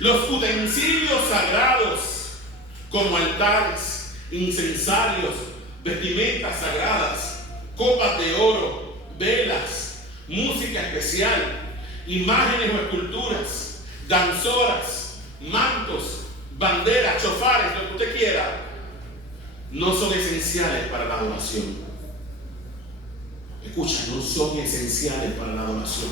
los utensilios sagrados, como altares, incensarios, vestimentas sagradas, copas de oro, velas, música especial, imágenes o esculturas, danzoras, mantos, banderas, chofares, lo que usted quiera, no son esenciales para la adoración. Escucha, no son esenciales para la adoración.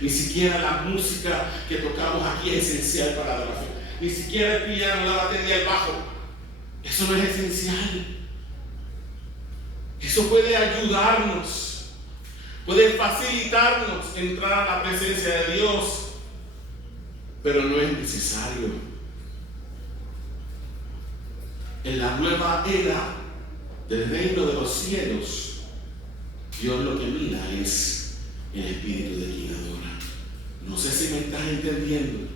Ni siquiera la música que tocamos aquí es esencial para la adoración. Ni siquiera el piano, la batería, el bajo. Eso no es esencial. Eso puede ayudarnos, puede facilitarnos entrar a la presencia de Dios, pero no es necesario. En la nueva era del reino de los cielos, Dios lo que mira es el espíritu de quien adora. No sé si me estás entendiendo.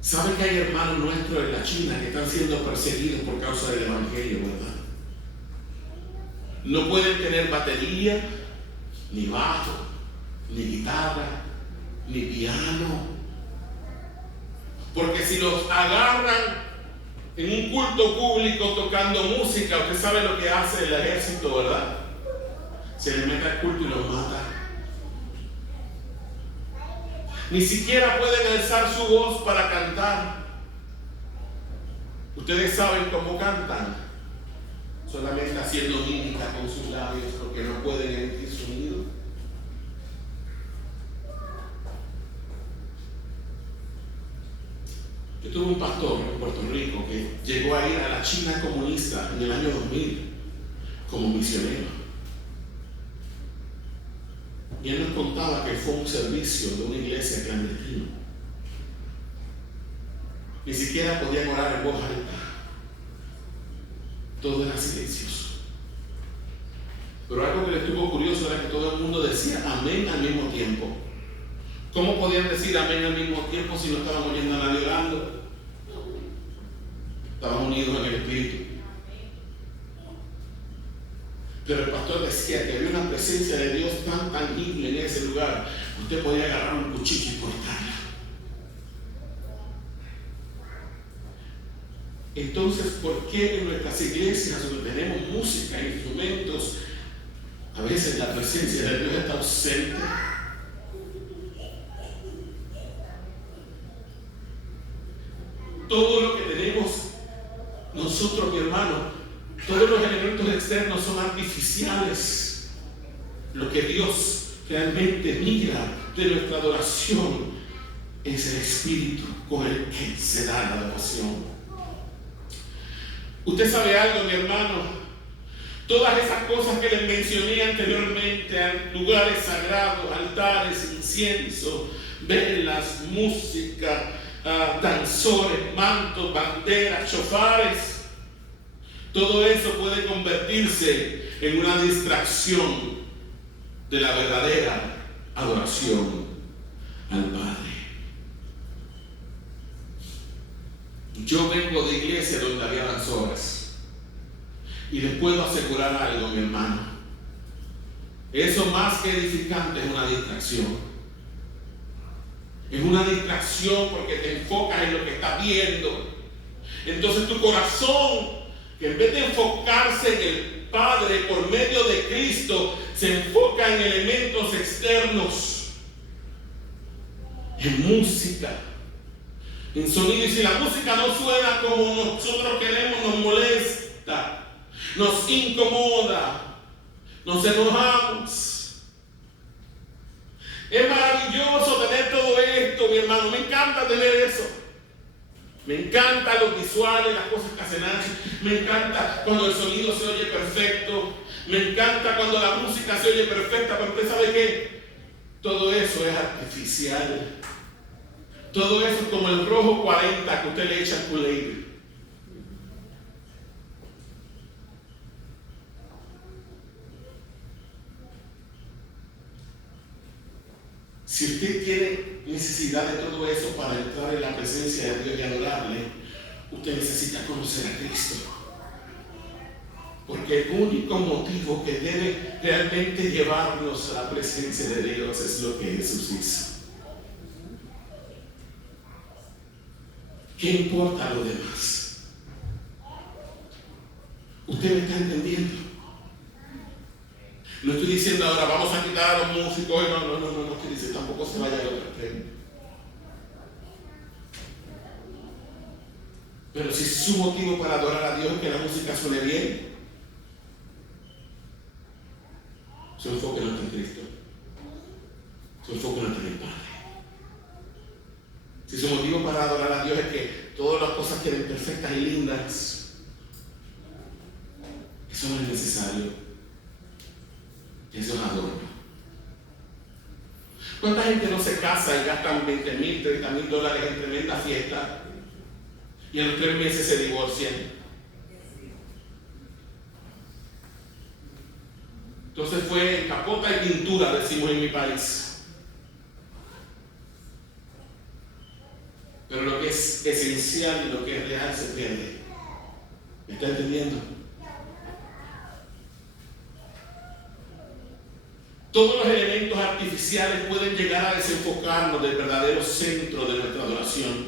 ¿Sabe que hay hermanos nuestros en la China que están siendo perseguidos por causa del evangelio, verdad? No pueden tener batería, ni bajo, ni guitarra, ni piano. Porque si los agarran en un culto público tocando música, usted sabe lo que hace el ejército, ¿verdad? Se le mete al culto y los mata. Ni siquiera pueden alzar su voz para cantar. Ustedes saben cómo cantan, solamente haciendo mímica con sus labios, porque no pueden emitir sonido. Yo tuve un pastor en Puerto Rico que llegó a ir a la China comunista en el año 2000 como misionero. Y él nos contaba que fue un servicio de una iglesia clandestina. Ni siquiera podían orar en voz alta. Todo era silencioso. Pero algo que le estuvo curioso era que todo el mundo decía amén al mismo tiempo. ¿Cómo podían decir amén al mismo tiempo si no estaban oyendo a nadie orando? Estaban unidos en el espíritu. Pero el pastor decía que había una presencia de Dios tan tangible en ese lugar. Usted podía agarrar un cuchillo y cortarla. Entonces, ¿por qué en nuestras iglesias donde tenemos música e instrumentos, a veces la presencia de Dios está ausente? Todo lo que tenemos nosotros, mi hermano, todos los elementos externos son artificiales. Lo que Dios realmente mira de nuestra adoración es el espíritu con el que se da la adoración. Usted sabe algo, mi hermano, todas esas cosas que les mencioné anteriormente, lugares sagrados, altares, incienso, velas, música, danzores, mantos, banderas, chofares, todo eso puede convertirse en una distracción de la verdadera adoración al Padre. Yo vengo de iglesia donde había danzoras y les puedo asegurar algo, mi hermano. Eso más que edificante es una distracción. Es una distracción porque te enfocas en lo que estás viendo. Entonces tu corazón, que en vez de enfocarse Padre por medio de Cristo se enfoca en elementos externos, en música, en sonido. Y si la música no suena como nosotros queremos, nos molesta, nos incomoda, nos enojamos. Es maravilloso tener todo esto, mi hermano. Me encanta tener eso. Me encantan los visuales, las cosas que hacen así. Me encanta cuando el sonido se oye perfecto. Me encanta cuando la música se oye perfecta. Pero usted sabe que todo eso es artificial. Todo eso es como el rojo 40 que usted le echa al Kool-Aid. Si usted tiene necesidad de todo eso para entrar en la presencia de Dios y adorarle, usted necesita conocer a Cristo. Porque el único motivo que debe realmente llevarnos a la presencia de Dios es lo que Jesús hizo. ¿Qué importa lo demás? ¿Usted me está entendiendo? No estoy diciendo ahora vamos a quitar a los músicos. No estoy diciendo tampoco se vaya a otro extremo. Pero si su motivo para adorar a Dios es que la música suene bien, su enfoque no está en Cristo. Su enfoque no está en el Padre. Si su motivo para adorar a Dios es que todas las cosas queden perfectas y lindas, eso no es necesario. Eso es adorno. ¿Cuánta gente no se casa y gastan $20,000, $30,000 en tremenda fiesta y en los 3 meses se divorcian? Entonces fue capota y pintura, decimos en mi país. Pero lo que es esencial y lo que es real se pierde. ¿Me está entendiendo? Todos los elementos artificiales pueden llegar a desenfocarnos del verdadero centro de nuestra adoración,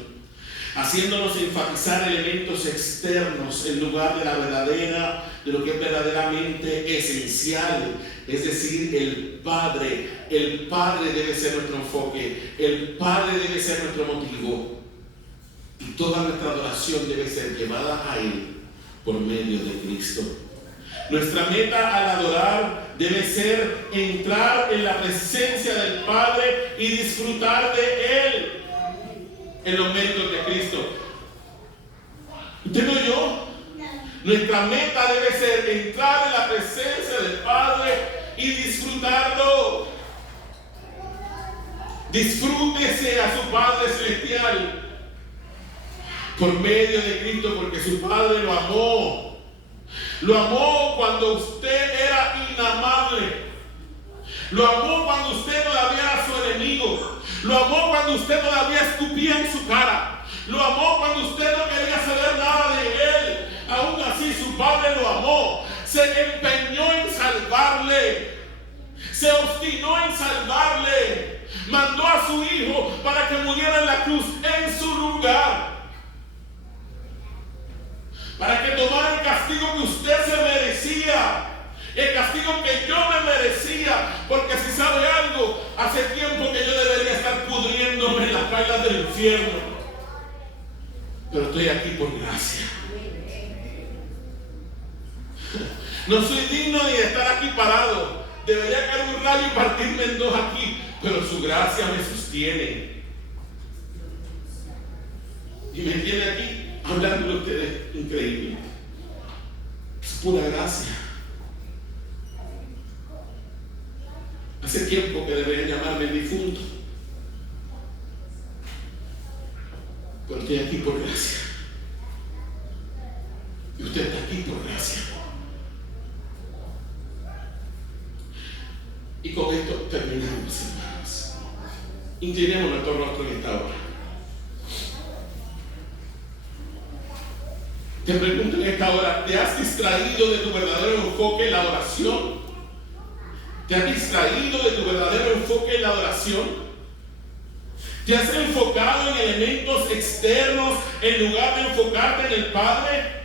haciéndonos enfatizar elementos externos en lugar de lo que es verdaderamente esencial, es decir, el Padre. El Padre debe ser nuestro enfoque, el Padre debe ser nuestro motivo, y toda nuestra adoración debe ser llevada a Él por medio de Cristo. Nuestra meta al adorar debe ser entrar en la presencia del Padre y disfrutar de Él en los méritos de Cristo. ¿Usted no oyó? Nuestra meta debe ser entrar en la presencia del Padre y disfrutarlo. Disfrútese a su Padre Celestial por medio de Cristo, porque su Padre lo amó. Lo amó cuando usted era inamable. Lo amó cuando usted todavía era su enemigo. Lo amó cuando usted todavía escupía en su cara. Lo amó cuando usted no quería saber nada de Él. Aún así su Padre lo amó. Se empeñó en salvarle. Se obstinó en salvarle. Mandó a su Hijo para que muriera en la cruz en su lugar, para que tomara el castigo que usted se merecía, el castigo que yo me merecía, porque si sabe algo, hace tiempo que yo debería estar pudriéndome en las pailas del infierno, pero estoy aquí por gracia. No soy digno ni de estar aquí parado, debería caer un rayo y partirme en dos aquí, pero su gracia me sostiene y me tiene aquí hablando de ustedes increíble. Es pura gracia. Hace tiempo que deberían llamarme el difunto, pero estoy aquí por gracia. Y usted está aquí por gracia. Y con esto terminamos, hermanos. Inclinemos nuestro rostro en esta hora. Te pregunto en esta hora, ¿te has distraído de tu verdadero enfoque en la adoración? ¿Te has distraído de tu verdadero enfoque en la adoración? ¿Te has enfocado en elementos externos en lugar de enfocarte en el Padre?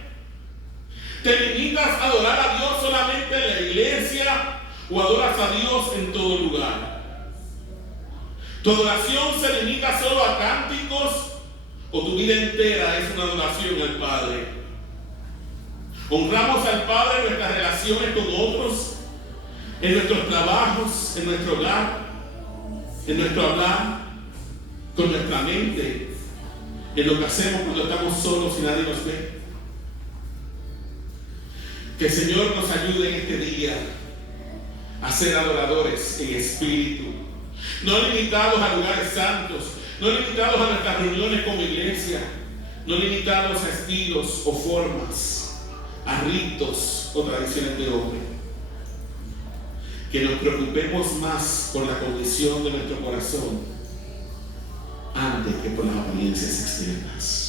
¿Te limitas a adorar a Dios solamente en la iglesia o adoras a Dios en todo lugar? ¿Tu adoración se limita solo a cánticos o tu vida entera es una adoración al Padre? ¿Honramos al Padre en nuestras relaciones con otros, en nuestros trabajos, en nuestro hogar, en nuestro hablar, con nuestra mente, en lo que hacemos cuando estamos solos y nadie nos ve? Que el Señor nos ayude en este día a ser adoradores en espíritu, no limitados a lugares santos, no limitados a nuestras reuniones como iglesia, no limitados a estilos o formas, a ritos o tradiciones de hombre. Que nos preocupemos más por la condición de nuestro corazón antes que por las apariencias externas.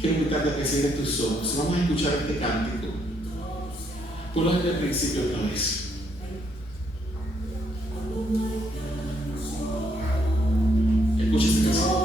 Quiero invitarte a que cierres tus ojos. Vamos a escuchar este cántico. Ponlo desde el principio otra vez. Escucha esta canción.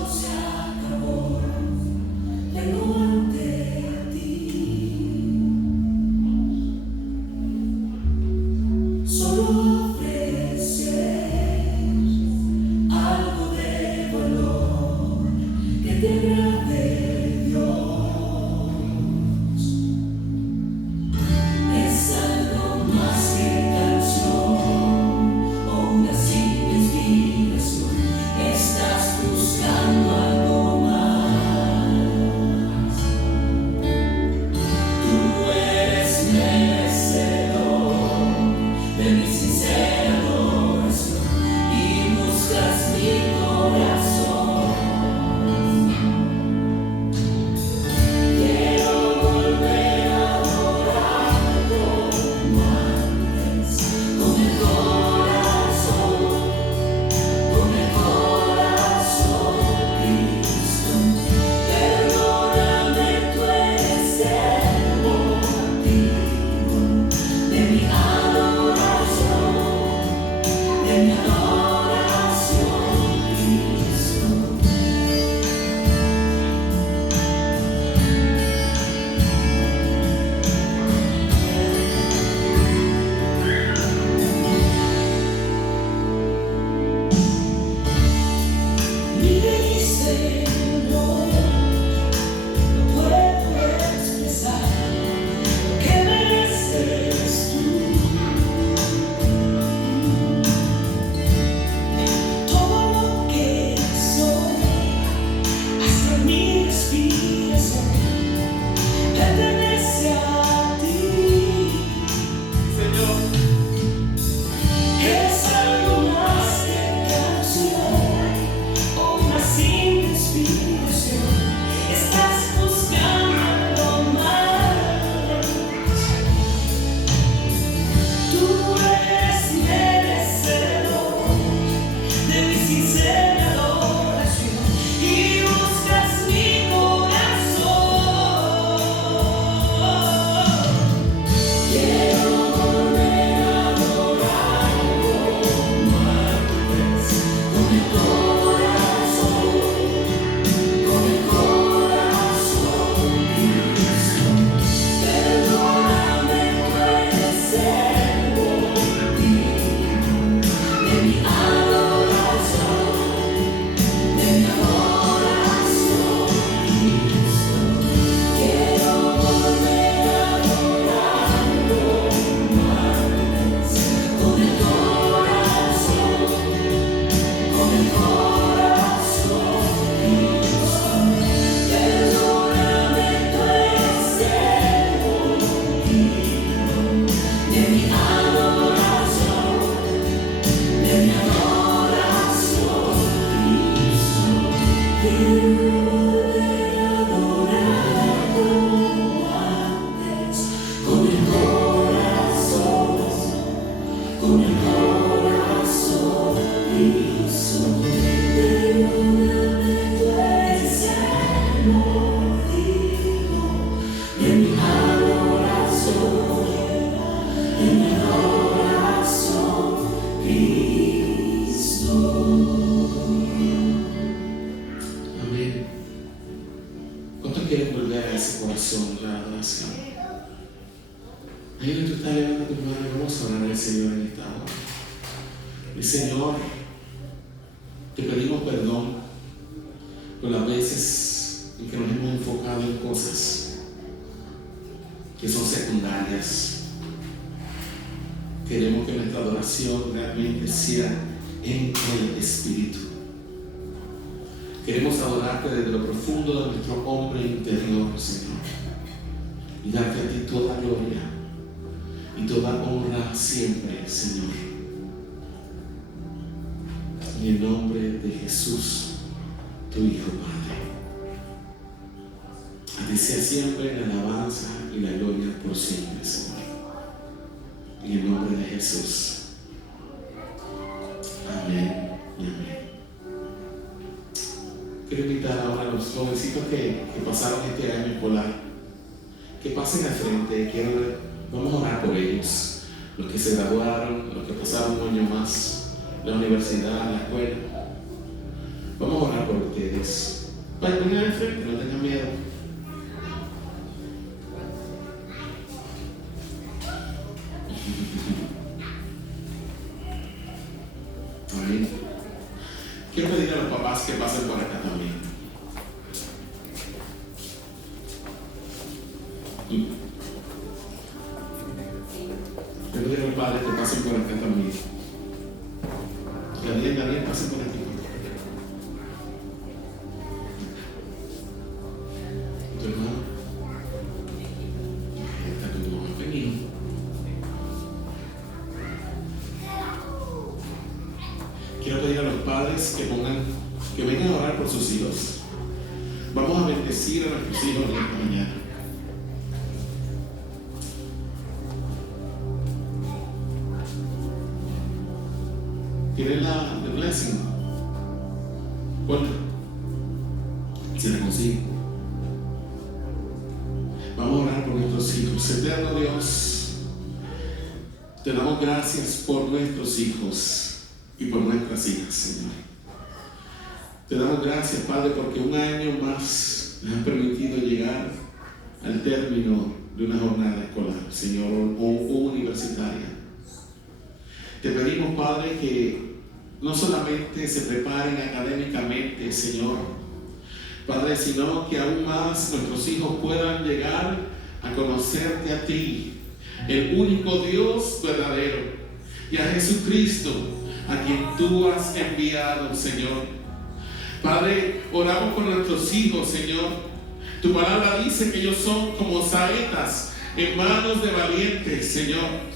quieren volver a ese corazón de adoración? Ahí donde tú estás levantando tu mano, vamos a orar al Señor en esta hora. Y Señor, te pedimos perdón por las veces en que nos hemos enfocado en cosas que son secundarias. Queremos que nuestra adoración realmente sea en el Espíritu. Queremos adorarte desde lo profundo de nuestro hombre interior, Señor, y darte a ti toda gloria y toda honra siempre, Señor. En el nombre de Jesús, tu Hijo, Padre. A ti sea siempre la alabanza y la gloria por siempre, Señor. En el nombre de Jesús. Amén y amén. Quiero invitar ahora a los jovencitos que pasaron este año escolar, que pasen al frente. Vamos a orar por ellos, los que se graduaron, los que pasaron un año más, la universidad, la escuela. Vamos a orar por ustedes. Vengan al frente, no tengan miedo. Amén. Quiero pedir a los papás que pasen por acá también. Quiero pedir a los padres que pasen por acá también. Daniel, pasen por aquí. ¿Tu hermano? Está tu mamá pequeño. Quiero pedir a los padres que vengan a orar por sus hijos. Vamos a bendecir a nuestros hijos en esta mañana. ¿Quieren la blessing? Bueno, si la consigo. Vamos a orar por nuestros hijos. Eterno Dios, te damos gracias por nuestros hijos y por nuestras hijas, Señor. Te damos gracias, Padre, porque un año más nos has permitido llegar al término de una jornada escolar, Señor, o universitaria. Te pedimos, Padre, que no solamente se preparen académicamente, Señor, Padre, sino que aún más nuestros hijos puedan llegar a conocerte a ti, el único Dios verdadero, y a Jesucristo, a quien tú has enviado, Señor. Padre, oramos por nuestros hijos, Señor. Tu palabra dice que ellos son como saetas en manos de valientes, Señor.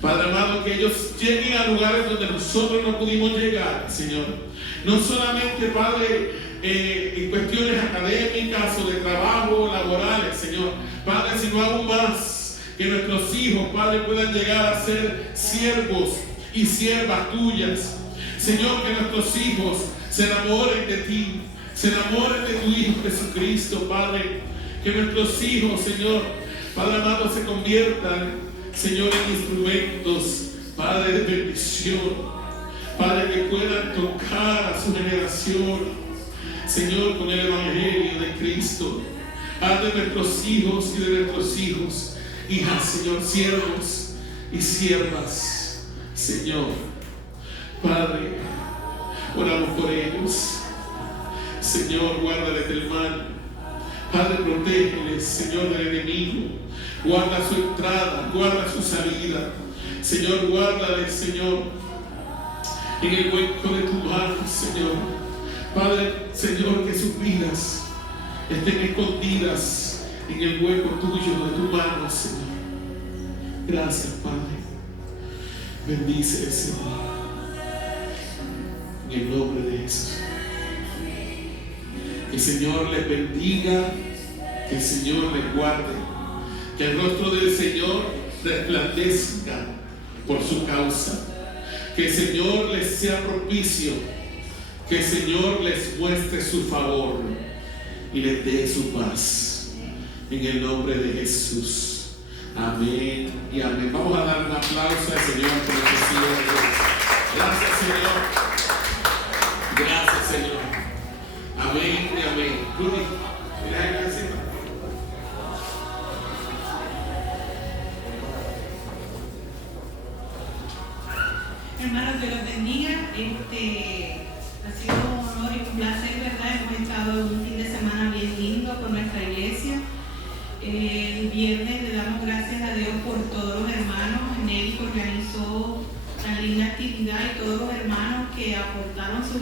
Padre amado, que ellos lleguen a lugares donde nosotros no pudimos llegar, Señor. No solamente, Padre, en cuestiones académicas o de trabajo, laborales, Señor. Padre, sino aún más, que nuestros hijos, Padre, puedan llegar a ser siervos y siervas tuyas. Señor, que nuestros hijos se enamoren de ti, se enamoren de tu Hijo Jesucristo, Padre. Que nuestros hijos, Señor, Padre amado, se conviertan, Señor, en instrumentos, Padre, de bendición, Padre, que puedan tocar a su generación, Señor, con el Evangelio de Cristo. Haz de nuestros hijos y de nuestros hijos, hijas, Señor, siervos y siervas, Señor. Padre, oramos por ellos. Señor, guárdales del mal. Padre, protégeles, Señor, del enemigo. Guarda su entrada, guarda su salida. Señor, guárdales, Señor, en el hueco de tu mano, Señor. Padre, Señor, que sus vidas estén escondidas en el hueco tuyo de tu mano, Señor. Gracias, Padre. Bendice, Señor. En el nombre de Jesús. Que el Señor les bendiga, que el Señor les guarde, que el rostro del Señor resplandezca por su causa, que el Señor les sea propicio, que el Señor les muestre su favor y les dé su paz. En el nombre de Jesús. Amén y amén. Vamos a dar un aplauso al Señor por el que sigue de Dios. Gracias, Señor. Gracias, Señor. Amén y amén. Rudy, mira, gracias. Ha sido un honor y un placer, ¿verdad? Hemos estado en un fin de semana bien lindo con nuestra iglesia. El viernes le damos gracias a Dios por todos los hermanos. Nelly organizó una linda actividad y todos los hermanos que aportaron su